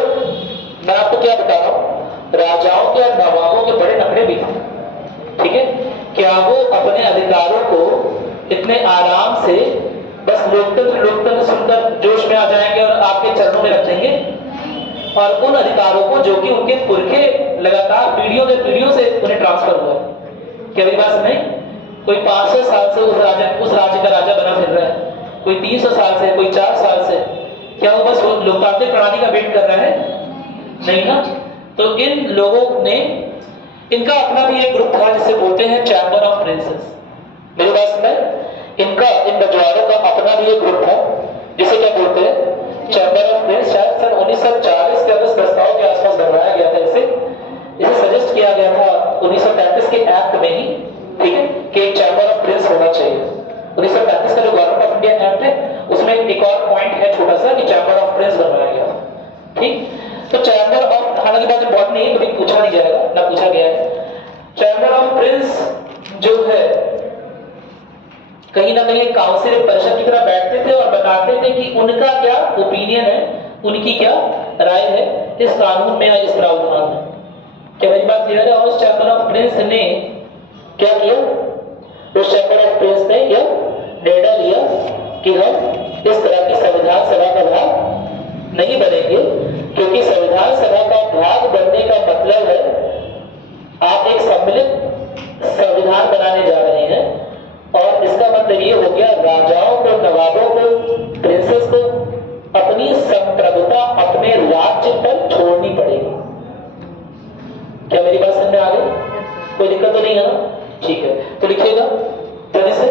मैं आपको क्या बता रहा हूं, राजाओं के और नवाबों के बड़े नखरे भी थे। ठीक है, क्या वो अपने अधिकारों को इतने आराम से बस लोकतंत्र सुनकर जोश में आ जाएंगे और आपके चरणों में रख देंगे? और उन अधिकारों को जो कि उनके पुरखे लगातार पीढ़ियों से उन्हें ट्रांसफर हुआ है। क्या मेरी बात समझ? कोई 500 साल से उस राज्य का राजा बना फिर रहा है, कोई 300 साल से, कोई 4 साल से। क्या वो बस लोकतांत्रिक प्रणाली का वेट कर रहा है? नहीं ना। तो इन लोगों ने, इनका अपना भी एक ग्रुप था जिसे बोलते हैं चैम्बर ऑफ प्रिंसेस। मेरी बात समझ? इनका, इन रजवाड़ों का अपना भी एक ग्रुप था जिसे क्या बोलते हैं? Chamber of Prince. शायद सन 1940 के अगस्त प्रस्ताव के आसपास बनवाया गया था इसे सजेस्ट किया गया था 1935 के एक्ट में ही, ठीक है, कि एक चैम्बर ऑफ प्रिंस होना चाहिए। 1935 का जो गवर्नमेंट ऑफ इंडिया एक्ट है उसमें एक और पॉइंट है छोटा सा कि चैम्बर ऑफ प्रिंस बनवाया गया था। ठीक, तो चैम्बर ऑफ, हालांकि बात इंपॉर्टेंट नहीं है, कभी पूछा नहीं जाएगा ना पूछा गया है। चैम्बर ऑफ प्रिंस जो है कहीं ना कहीं काउंसिल परिषद की तरह बैठते थे और बताते थे कि उनका क्या ओपिनियन है, उनकी क्या राय है इस कानून में या इस प्रावधान में। क्या मेरी बात क्लियर है? और उस चैम्बर ऑफ प्रिंस ने क्या किया? उस चैम्बर ऑफ प्रिंस ने यह निर्णय लिया कि हम इस तरह की संविधान सभा का भाग नहीं बनेंगे, क्योंकि संविधान सभा का भाग बनने का मतलब है आप एक सम्मिलित संविधान बनाने जा रहे हैं कोई दिक्कत तो नहीं है ना? ठीक है, तो लिखिएगा जल्दी से।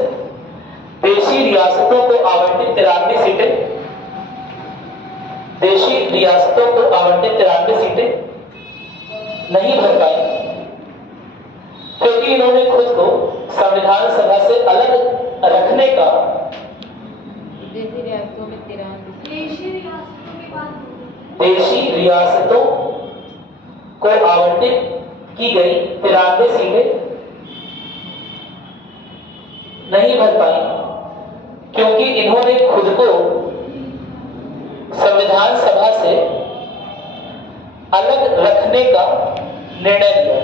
देशी रियासतों को आवंटित 93 सीटें, देशी रियासतों को आवंटित 93 सीटें नहीं भर पाई क्योंकि इन्होंने खुद को संविधान सभा से अलग रखने का देशी रियासतों में 93 देशी रियासतों को आवंटित की गई 93 सीटें नहीं भर पाई क्योंकि इन्होंने खुद को संविधान सभा से अलग रखने का निर्णय लिया।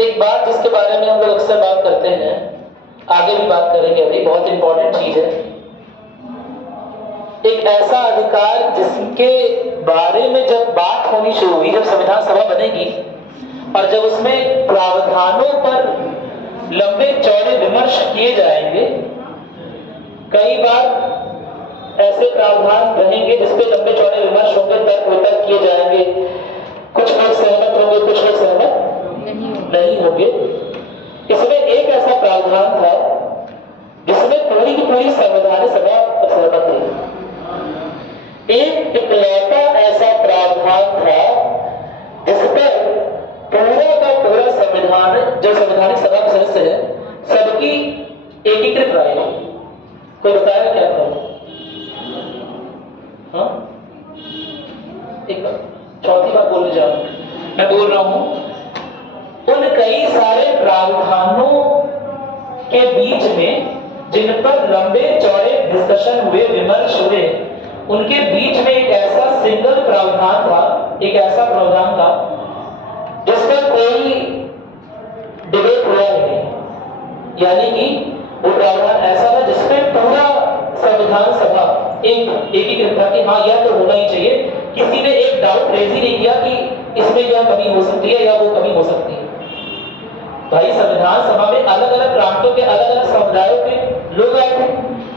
एक बात जिसके बारे में हम लोग अक्सर बात करते हैं, आगे भी बात करेंगे, अभी बहुत इंपॉर्टेंट चीज है। एक ऐसा अधिकार जिसके बारे में जब बात होनी शुरू हुई, जब संविधान सभा बनेगी और जब उसमें प्रावधानों पर लंबे चौड़े विमर्श किए जाएंगे, कई बार ऐसे प्रावधान रहेंगे जिसपे लंबे चौड़े विमर्श होंगे, तर्क वितर्क किए जाएंगे, कुछ लोग सहमत होंगे, कुछ लोग सहमत नहीं होंगे। इसमें एक ऐसा प्रावधान था जिसमें पूरी की पूरी संवैधानिक सभा सहमत थी। एक इकलौता ऐसा प्रावधान था जिस पर पूरा का पूरा संविधान, जो संवैधानिक सभा के सदस्य है, सबकी एकीकृत राय। कोई बताएगा क्या था? हाँ, एक बार चौथी बार बोलने जा रहा हूं, मैं बोल रहा हूं उन कई सारे प्रावधानों के बीच में जिन पर लंबे चौड़े डिस्कशन हुए, विमर्श हुए, उनके बीच में एक ऐसा सिंगल प्रावधान था, एक ऐसा प्रावधान था जिस पर कोई डिबेट हुआ ही नहीं। यानी कि वो प्रावधान ऐसा था जिसमें पूरा संविधान सभा एकीकृत था कि हाँ यह तो होना ही चाहिए। किसी ने एक डाउट रेज ही नहीं किया कि इसमें यह कमी हो सकती है या वो कमी हो सकती है। भाई संविधान सभा में अलग अलग प्रांतों के, अलग अलग समुदायों के लोग आए थे,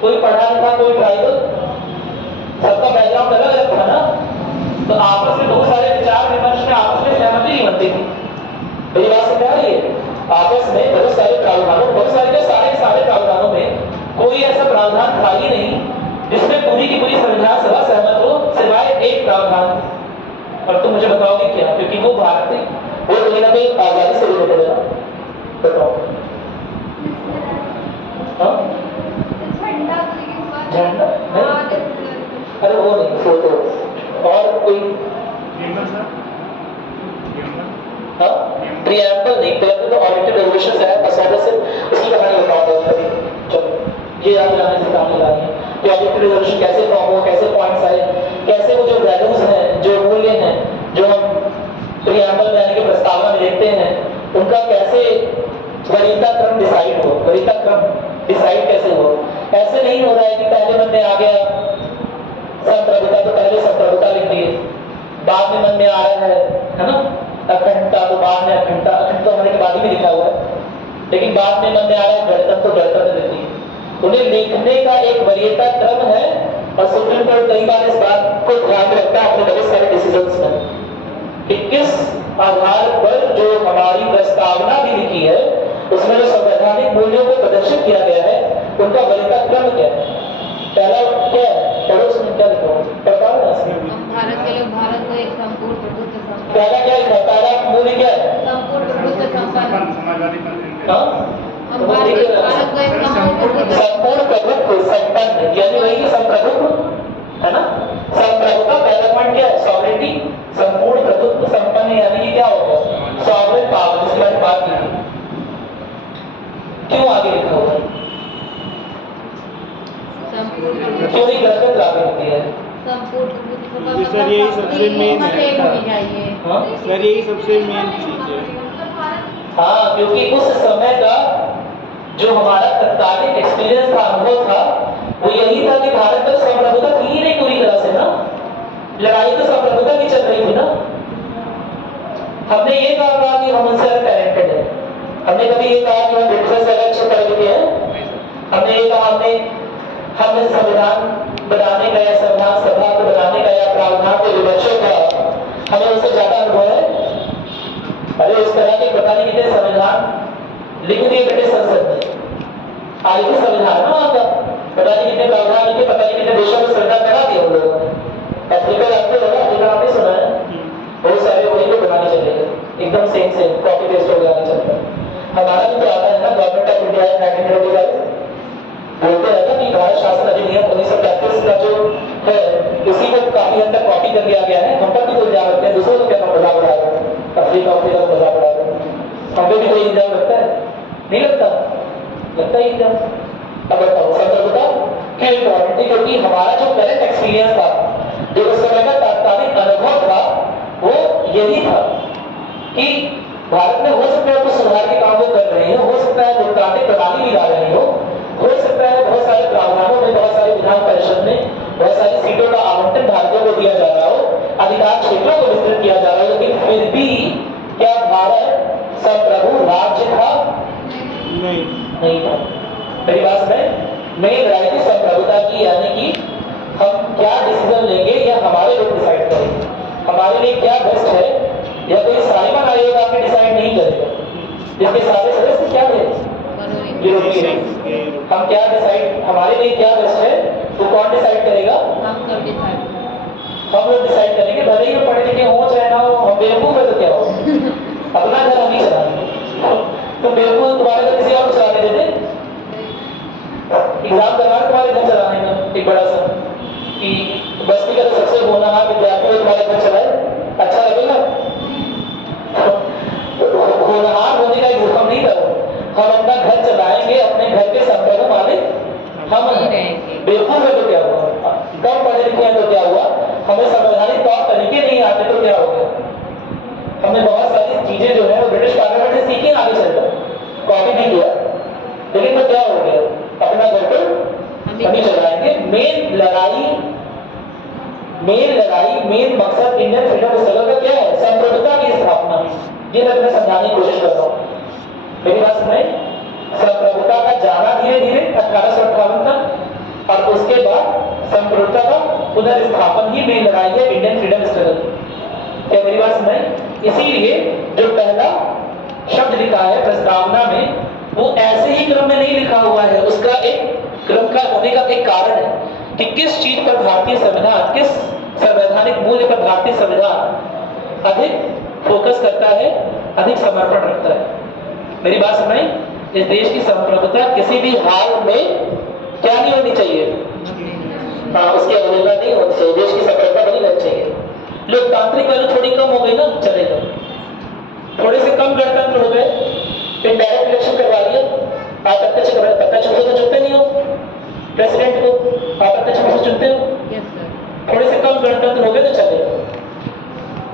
कोई पढ़ा लिखा, कोई ट्राइबल, सबका बैकग्राउंड अलग अलग था ना। तो आपस में बहुत सारे विचार विमर्श में आपस में सहमति नहीं बनती थी। मेरी बात समझ आ रही है? आपस में बहुत सारे प्रावधानों, बहुत सारे प्रावधानों में कोई ऐसा प्रावधान था ही नहीं जिसमें पूरी की पूरी संविधान सभा सहमत हो, सिवाय एक प्रावधान। और तुम मुझे बताओगे क्या? क्योंकि वो भारतीय, वो कहीं ना कहीं आजादी से रिलेटेड है ना। बताओ। हाँ, झंडा अरे वो नहीं, फोटो। और कोई हाँ, प्रियम्बल नहीं, प्रियम्बल तो ऑडिटेड रेजोल्यूशन है, मसौदे से उसकी कहानी बताऊंगा कभी। चलो ये याद रखने से काम मिला है कि ऑडिटेड रेजोल्यूशन कैसे फॉर्म हुआ, कैसे पॉइंट्स आए, कैसे वो जो वैल्यूज हैं, जो मूल्य हैं, जो हम प्रियम्बल में यानी कि प्रस्तावना में देखते हैं, उनका कैसे वरीयता क्रम डिसाइड हो, वरीयता क्रम डिसाइड कैसे हो। ऐसे नहीं हो रहा है कि पहले मन में आ गया संप्रभुता तो पहले संप्रभुता लिख दिए, बाद में मन में आ रहा है ना अखंडता, तो बाद में अखंडता, अखंड तो होने के बाद ही लिखा हुआ है, लेकिन बाद में मन में आ रहा है गणतंत्र, तो गणतंत्र लिख दिए। उन्हें लिखने का एक वरीयता क्रम है और सुप्रीम कोर्ट कई बार इस बात को ध्यान में रखता है अपने बहुत सारे डिसीजंस में कि किस आधार पर जो हमारी प्रस्तावना भी लिखी है उसमें जो संवैधानिक मूल्यों को प्रदर्शित किया गया है उनका वरीयता क्रम क्या है। पहला क्या है, पड़ोस में क्या लिखा हुआ पता है? भारत के लोग भारत को एक संपूर्ण प्रभुत्व संपन्न, पहला क्या लिखा है? पहला मूल्य क्या है? संपूर्ण प्रभुत्व संपन्न। समाजवादी हाँ, हम भारत को एक संपूर्ण संपूर्ण प्रभुत्व संपन्न, यानी वही संप्रभुत्व है ना। संप्रभुत्व का पहला पॉइंट क्या है? सॉवरेनिटी। संपूर्ण प्रभुत्व संपन्न यानी कि क्या हो गया? सॉवरेन पावर, जिसके बारे में बात की। क्यों आगे लिखा हुआ है? क्यों नहीं गलत लागू होती है? संपूर्ण सर यही सबसे मेन है। होनी चाहिए। हाँ? सर यही सबसे मेन चीज है। हाँ, क्योंकि उस समय का जो हमारा तत्कालीन एक्सपीरियंस था, अनुभव था, वो यही था कि भारत में संप्रभुता थी ही नहीं पूरी तरह से ना। लड़ाई तो संप्रभुता की चल रही थी ना। हमने ये कहा कि हम उनसे अलग टैलेंटेड है, हमने कभी ये कहा कि हम ब्रिटिशर्स से अलग अच्छे तरह के हैं? हमने ये कहा हमने संविधान बनाने का या संविधान सभा को बनाने का या प्रावधान के विमर्शों का हमें उससे ज्यादा अनुभव है? अरे उस तरह के पता नहीं कितने संविधान लिख दिए ब्रिटिश संसद ने, आगे की संविधान ना वहां का पता नहीं कितने प्रावधान लिखे, पता नहीं कितने देशों में सरकार बना दिया उन लोगों ने। अफ्रीका जानते हो ना, अफ्रीका आपने सुना है, बहुत सारे वही को बनाने चले गए, एकदम सेम कॉपी पेस्ट हो गया चलता है। हमारा भी तो आता है ना, गवर्नमेंट ऑफ इंडिया 1935 बोलते हैं ना कि भारत शासन अधिनियम 1935 का जो है उसी को काफी हद तक कॉपी कर लिया गया है। हम पर भी कोई इल्जाम लगता है, दूसरों को क्या मजाक उड़ा रहे हैं, अफ्रीका का मजाक उड़ा रहे हैं, हम पे भी कोई इल्जाम लगता है? नहीं लगता? लगता ही इल्जाम। अब बताओ संप्रभुता क्यों इम्पोर्टेंट थी? क्योंकि हमारा जो करंट एक्सपीरियंस था, जो उस समय का तात्कालिक अनुभव था, वो यही था कि भारत में हो सकता है कुछ सुधार के काम वो कर रहे हैं, हो सकता है लोकतांत्रिक प्रणाली भी ला रही हो सकता है बहुत सारे प्रावधानों में, बहुत सारे विधान परिषद में बहुत सारी सीटों का आवंटन भारतीयों को दिया जा रहा हो, अधिकार क्षेत्रों को विस्तृत किया जा रहा हो, लेकिन फिर भी क्या भारत संप्रभु राज्य था? नहीं था। मेरी बात सुने, मेरी राजनीतिक संप्रभुता की, यानी कि हम क्या डिसीजन लेंगे या हमारे लोग डिसाइड करेंगे, हमारे लिए क्या बेस्ट है, या कोई साइमन आयोग आके डिसाइड नहीं करेगा, जिसके सारे सदस्य क्या है विरोधी है। हम क्या डिसाइड, हमारे लिए क्या बेस्ट है, तो कौन डिसाइड करेगा? हम लोग डिसाइड करेंगे, भले ही हम पढ़े लिखे हो चाहे ना हो, हम बेवकूफ है तो क्या हो, अपना घर हम ही चलाएंगे। तो बेवकूफ तुम्हारे घर किसी और को चलाने देते? एग्जाम करवा तुम्हारे घर चलाने का एक बड़ा सा कि बस्ती का तो सबसे होनहार विद्यार्थी है तुम्हारे घर चलाए, अच्छा लगेगा? होनहार होने का हम नहीं करो, हम अपना घर चलाएंगे, अपने घर के संप्रभु मालिक हम बेवकूफ है तो क्या हुआ, कम पढ़े लिखे हैं तो क्या हुआ, हमें संवैधानिक तौर तरीके नहीं आते तो क्या हो गया? हमने बहुत सारी चीजें जो है वो ब्रिटिश पार्लियामेंट से सीखी, आगे चलकर कॉपी भी किया, लेकिन तो क्या हो गया, अपना घर को हम ही चलाएंगे। मेन लड़ाई, मेन मकसद इंडियन फ्रीडम स्ट्रगल का क्या है? संप्रभुता की स्थापना। ये मैं समझाने की कोशिश कर रहा हूँ, मेरी बात सुने। संप्रभुता का जाना धीरे धीरे 1858 तक, और उसके बाद संप्रभुता का पुनर्स्थापन ही मेन लड़ाई है इंडियन फ्रीडम स्ट्रगल। क्या मेरी बात सुने? इसीलिए जो पहला शब्द लिखा है प्रस्तावना में, वो ऐसे ही क्रम में नहीं लिखा हुआ है, उसका एक क्रम का होने का एक कारण है कि किस चीज पर भारतीय संविधान, किस संवैधानिक मूल्य पर भारतीय संविधान अधिक फोकस करता है, अधिक समर्पण रखता है। मेरी बात सुनाई, इस देश की संप्रभुता किसी भी हाल में क्या नहीं होनी चाहिए, उसकी अवहेलना नहीं होनी चाहिए, देश की संप्रभुता बनी रहनी चाहिए। लोकतांत्रिक वैल्यू थोड़ी कम हो गई ना, चलेगा, थोड़े से कम गणतंत्र हो गए, इनडायरेक्ट इलेक्शन करवा दिया, आप प्रत्यक्ष रूप से चुनते नहीं हो प्रेसिडेंट को, आप प्रत्यक्ष रूप से चुनते हो, थोड़े से कम गणतंत्र हो गए तो चलेगा।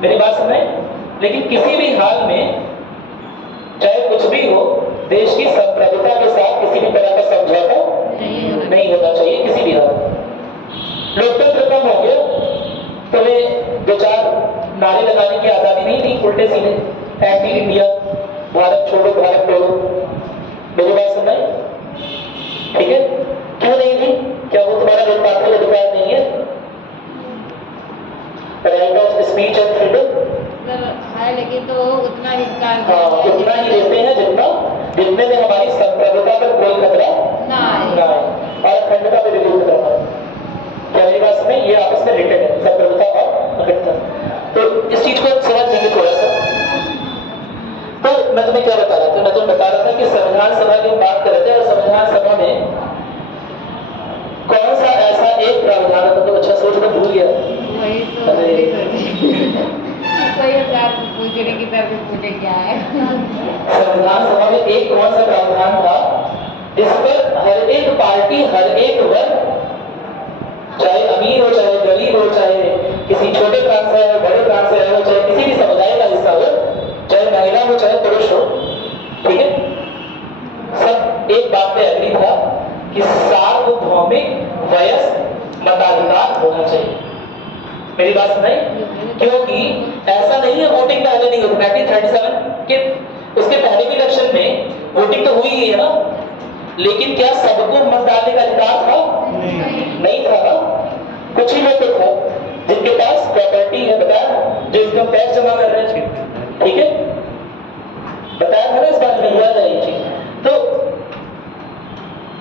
मेरी बात सुनाई, लेकिन किसी भी हाल में चाहे कुछ भी हो, देश की संप्रभुता के साथ किसी भी तरह का समझौता नहीं होना चाहिए किसी भी हाल में। लोकतंत्र कम हो गया, तुम्हें दो चार नारे लगाने की आजादी नहीं थी, उल्टे सीधे एंटी इंडिया, भारत छोड़ो भारत तोड़ो। मेरी बात सुन रहे, ठीक है? क्यों नहीं थी? क्या वो तुम्हारा लोकतांत्रिक अधिकार नहीं है? Right of speech and freedom है, लेकिन तो उतना ही उतना ही देते हैं जितने में हमारी संप्रभुता पर कोई खतरा ना है और अखंडता पर भी कोई खतरा ना है। क्या मेरी बात सुने? ये आपस में रिलेटेड है, संप्रभुता और अखंडता। तो इस चीज को समझ लेंगे थोड़ा सा। तो मैं तुम्हें क्या बता रहा था? मैं तुम्हें बता रहा था कि संविधान सभा की बात कर रहे थे, और संविधान सभा में कौन सा ऐसा एक प्रावधान है, तो अच्छा सोच में भूल गया। पूछने की तरफ पूछे क्या है? संविधान सभा में एक कौन सा प्रावधान था जिस पर हर एक पार्टी, हर एक वर्ग, चाहे अमीर हो, चाहे गरीब हो, चाहे किसी छोटे प्रांत से हो, बड़े प्रांत से हो, चाहे किसी भी समुदाय का हिस्सा हो, चाहे महिला हो चाहे पुरुष हो, ठीक है, सब एक बात पे एग्री था कि सार्वभौमिक वयस्क मताधिकार होना चाहिए। मेरी बात सुनाई? क्योंकि ऐसा नहीं है वोटिंग पहले नहीं होती। 1937 के उसके पहले भी इलेक्शन में वोटिंग तो हुई ही है ना, लेकिन क्या सबको मत डालने का अधिकार था? नहीं था ना, कुछ ही लोग तो था जिनके पास प्रॉपर्टी है, बताया, जो इनकम टैक्स जमा कर रहे हैं, ठीक है, बताया था ना इस बात में, याद है ये चीज। तो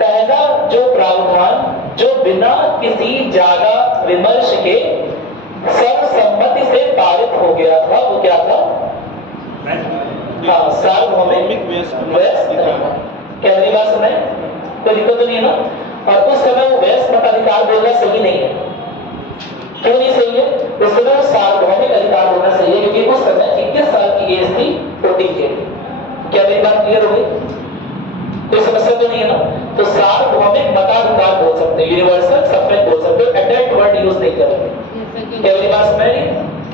पहला जो प्रावधान जो बिना किसी ज्यादा विमर्श के सर्वसम्मति से पारित हो गया था, वो क्या था? हाँ, सार्वभौमिक वयस्क। क्या मेरी बात सुनाई? कोई दिक्कत तो नहीं है ना? और उस समय वो वयस्क मताधिकार बोलना सही नहीं है। क्यों नहीं सही है? उस समय वो सार्वभौमिक अधिकार बोलना सही है, क्योंकि उस समय 21 साल की एज थी वोटिंग के लिए। क्या मेरी बात क्लियर हो गई? कोई समस्या तो नहीं है ना? तो सार्वभौमिक मताधिकार बोल सकते हैं, यूनिवर्सल सफरेज बोल सकते हो, एडल्ट वर्ड यूज नहीं कर रहे। क्या मेरी बात समझ रही?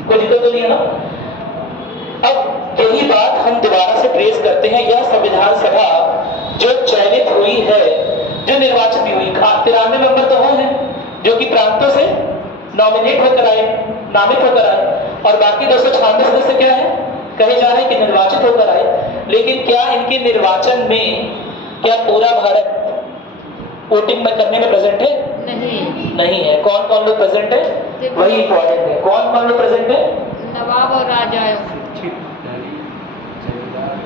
कोई दिक्कत तो नहीं है ना? अब यही बात हम दोबारा से ट्रेस करते हैं। यह संविधान सभा जो चयनित हुई है, जो निर्वाचित भी हुई, 93 मेंबर तो वो हैं जो कि प्रांतों से नॉमिनेट होकर आए, नामित होकर आए, और बाकी 296 सदस्य क्या है, कहे जा रहे हैं कि निर्वाचित होकर आए। लेकिन क्या इनके निर्वाचन में क्या पूरा भारत वोटिंग में करने में प्रेजेंट है? नहीं है। कौन कौन लोग प्रेजेंट है, वही इंपॉर्टेंट है। कौन कौन लोग प्रेजेंट है? नवाब और राजा।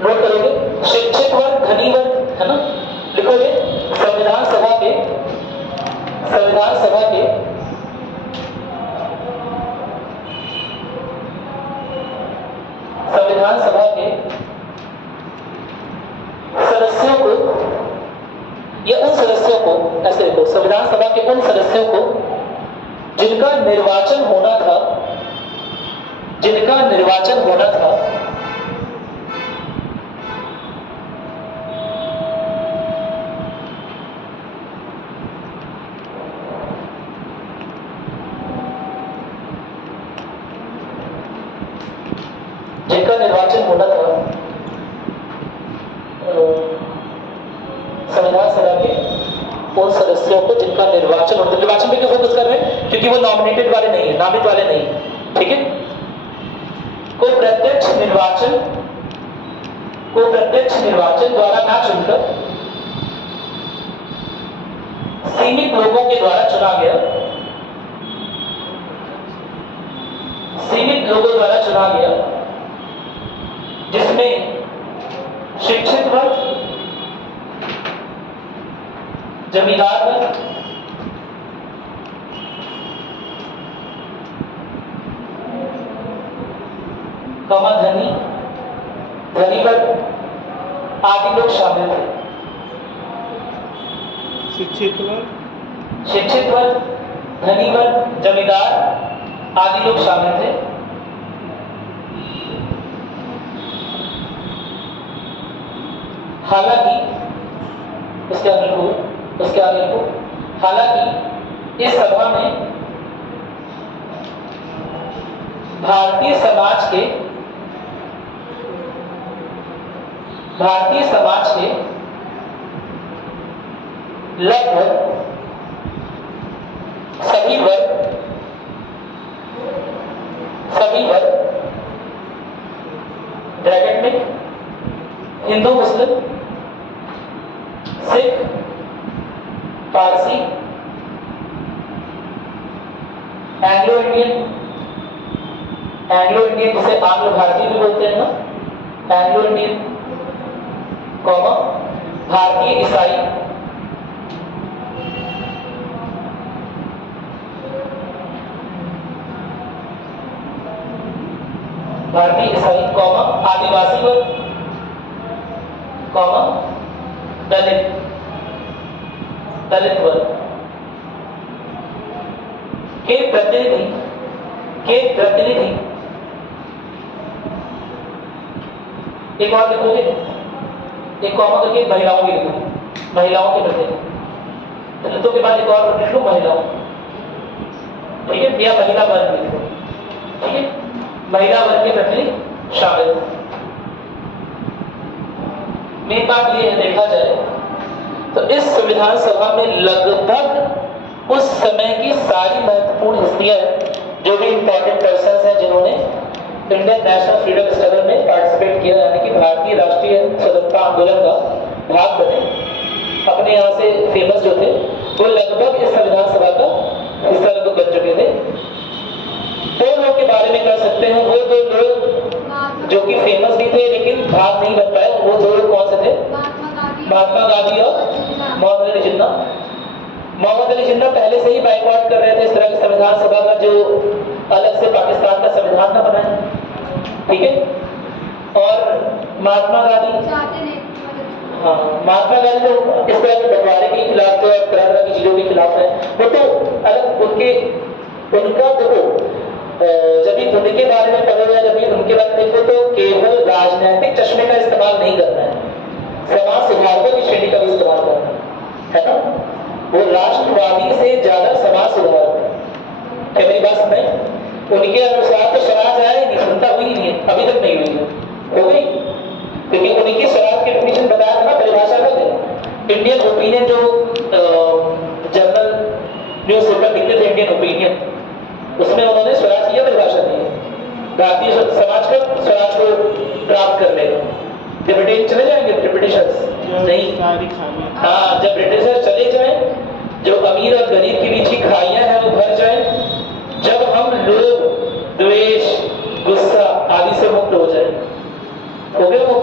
नोट करोगे, शिक्षित वर्ग, धनी वर्ग, है ना, लिखोगे। संविधान सभा के सदस्यों को, या उन सदस्यों को, ऐसे देखो, संविधान सभा के उन सदस्यों को जिनका निर्वाचन होना था, संविधान सभा के उन सदस्यों को जिनका निर्वाचन होता है, निर्वाचन पे क्यों फोकस कर रहे हैं? क्योंकि वो नॉमिनेटेड वाले नहीं है, नामित वाले नहीं है, ठीक है। को प्रत्यक्ष निर्वाचन द्वारा ना चुनकर सीमित लोगों के द्वारा चुना गया, जिसमें शिक्षित वर्ग, जमींदार वर्ग, धनी वर्ग आदि लोग शामिल थे। शिक्षित वर्ग, धनी वर्ग, जमींदार आदि लोग शामिल थे। हालांकि इस सभा में भारतीय समाज के लगभग सभी वर्ग ब्रैकेट में हिंदू, मुस्लिम, सिख, पारसी, एंग्लो इंडियन जिसे आंग्ल भारतीय भी बोलते हैं ना, एंग्लो इंडियन, कॉमा भारतीय ईसाई, कॉमा आदिवासी वर्ग, कॉमा दलित वर्ग के प्रतिनिधि एक और लिखोगे, एक कॉमा करके महिलाओं के लिखो, महिलाओं के प्रतिनिधि, दलितों के बाद एक और लिख लो महिलाओं, ठीक है, या महिला वर्ग लिखो, ठीक है, महिला वर्ग के प्रतिनिधि शामिल। मेन बात ये है, देखा जाए तो इस संविधान सभा में लगभग उस समय की सारी महत्वपूर्ण हस्तियां, जो भी इंपॉर्टेंट पर्संस हैं जिन्होंने इंडियन नेशनल फ्रीडम स्ट्रगल में पार्टिसिपेट किया, यानी कि भारतीय राष्ट्रीय स्वतंत्रता आंदोलन का भाग बने, अपने यहाँ से फेमस जो थे वो लगभग इस संविधान सभा का हिस्सा लगभग बन चुके थे। दो लोग के बारे में कर सकते हैं, वो दो लोग जो कि फेमस भी थे लेकिन भाग नहीं बन पाए, वो दो लोग कौन से थे? महात्मा गांधी और मोहम्मद अली जिन्ना। मोहम्मद अली जिन्ना पहले से ही बाइकआउट कर रहे थे इस तरह की संविधान सभा का जो अलग से पाकिस्तान का संविधान न बनाए, ठीक है। और महात्मा गांधी, हाँ, महात्मा गांधी तो इस तरह के बंटवारे के खिलाफ थे और तरह तरह की चीजों के खिलाफ है, वो तो अलग उनका देखो, जब भी उनके बारे में पढ़ो या जब भी उनके बारे में देखो तो केवल राजनीतिक चश्मे का इस्तेमाल नहीं करना है, समाज सुधारकों की श्रेणी का भी इस्तेमाल करना है ना। वो राष्ट्रवादी से ज्यादा समाज सुधारक है। क्या मेरी बात सुनाई? उनके अनुसार तो स्वराज आया ही नहीं, जनता हुई ही नहीं है, अभी तक नहीं हुई है, हो गई, क्योंकि उनकी स्वराज की डेफिनेशन बताया था ना, परिभाषा अलग है। इंडियन ओपिनियन जो जर्नल न्यूज पेपर लिखते थे, इंडियन ओपिनियन, उसमें उन्होंने स्वराज की परिभाषा दी है, भारतीय समाज का स्वराज को प्राप्त कर लेगा। जब ब्रिटिश चले जाएंगे, ब्रिटिशर्स नहीं, हाँ, जब ब्रिटिशर्स चले जाएं, जो अमीर और गरीब के बीच की खाइयां हैं वो भर जाए, जब हम लोग द्वेष, गुस्सा आदि से मुक्त हो जाए, हो गए वो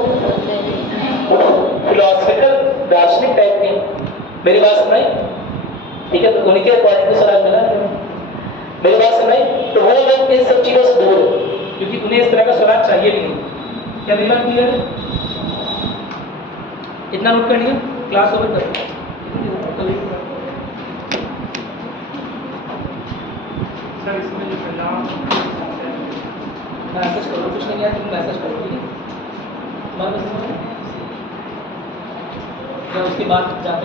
फिलोसफिकल दार्शनिक टाइप के। मेरी बात सुनाई? ठीक है, तो उनके अकॉर्डिंग तो स्वराज मिला है। मेरी बात सुनाई? तो वो लोग इन सब चीजों से दूर है, क्योंकि उन्हें इस तरह का स्वराज चाहिए भी नहीं। क्या मेरी बात क्लियर है? इतना नोट कर लिया, क्लास ओवर कर। सर इसमें जो परिणाम मैसेज करो, कुछ नहीं यार, तुम मैसेज करो, ठीक है। उसके बाद जाते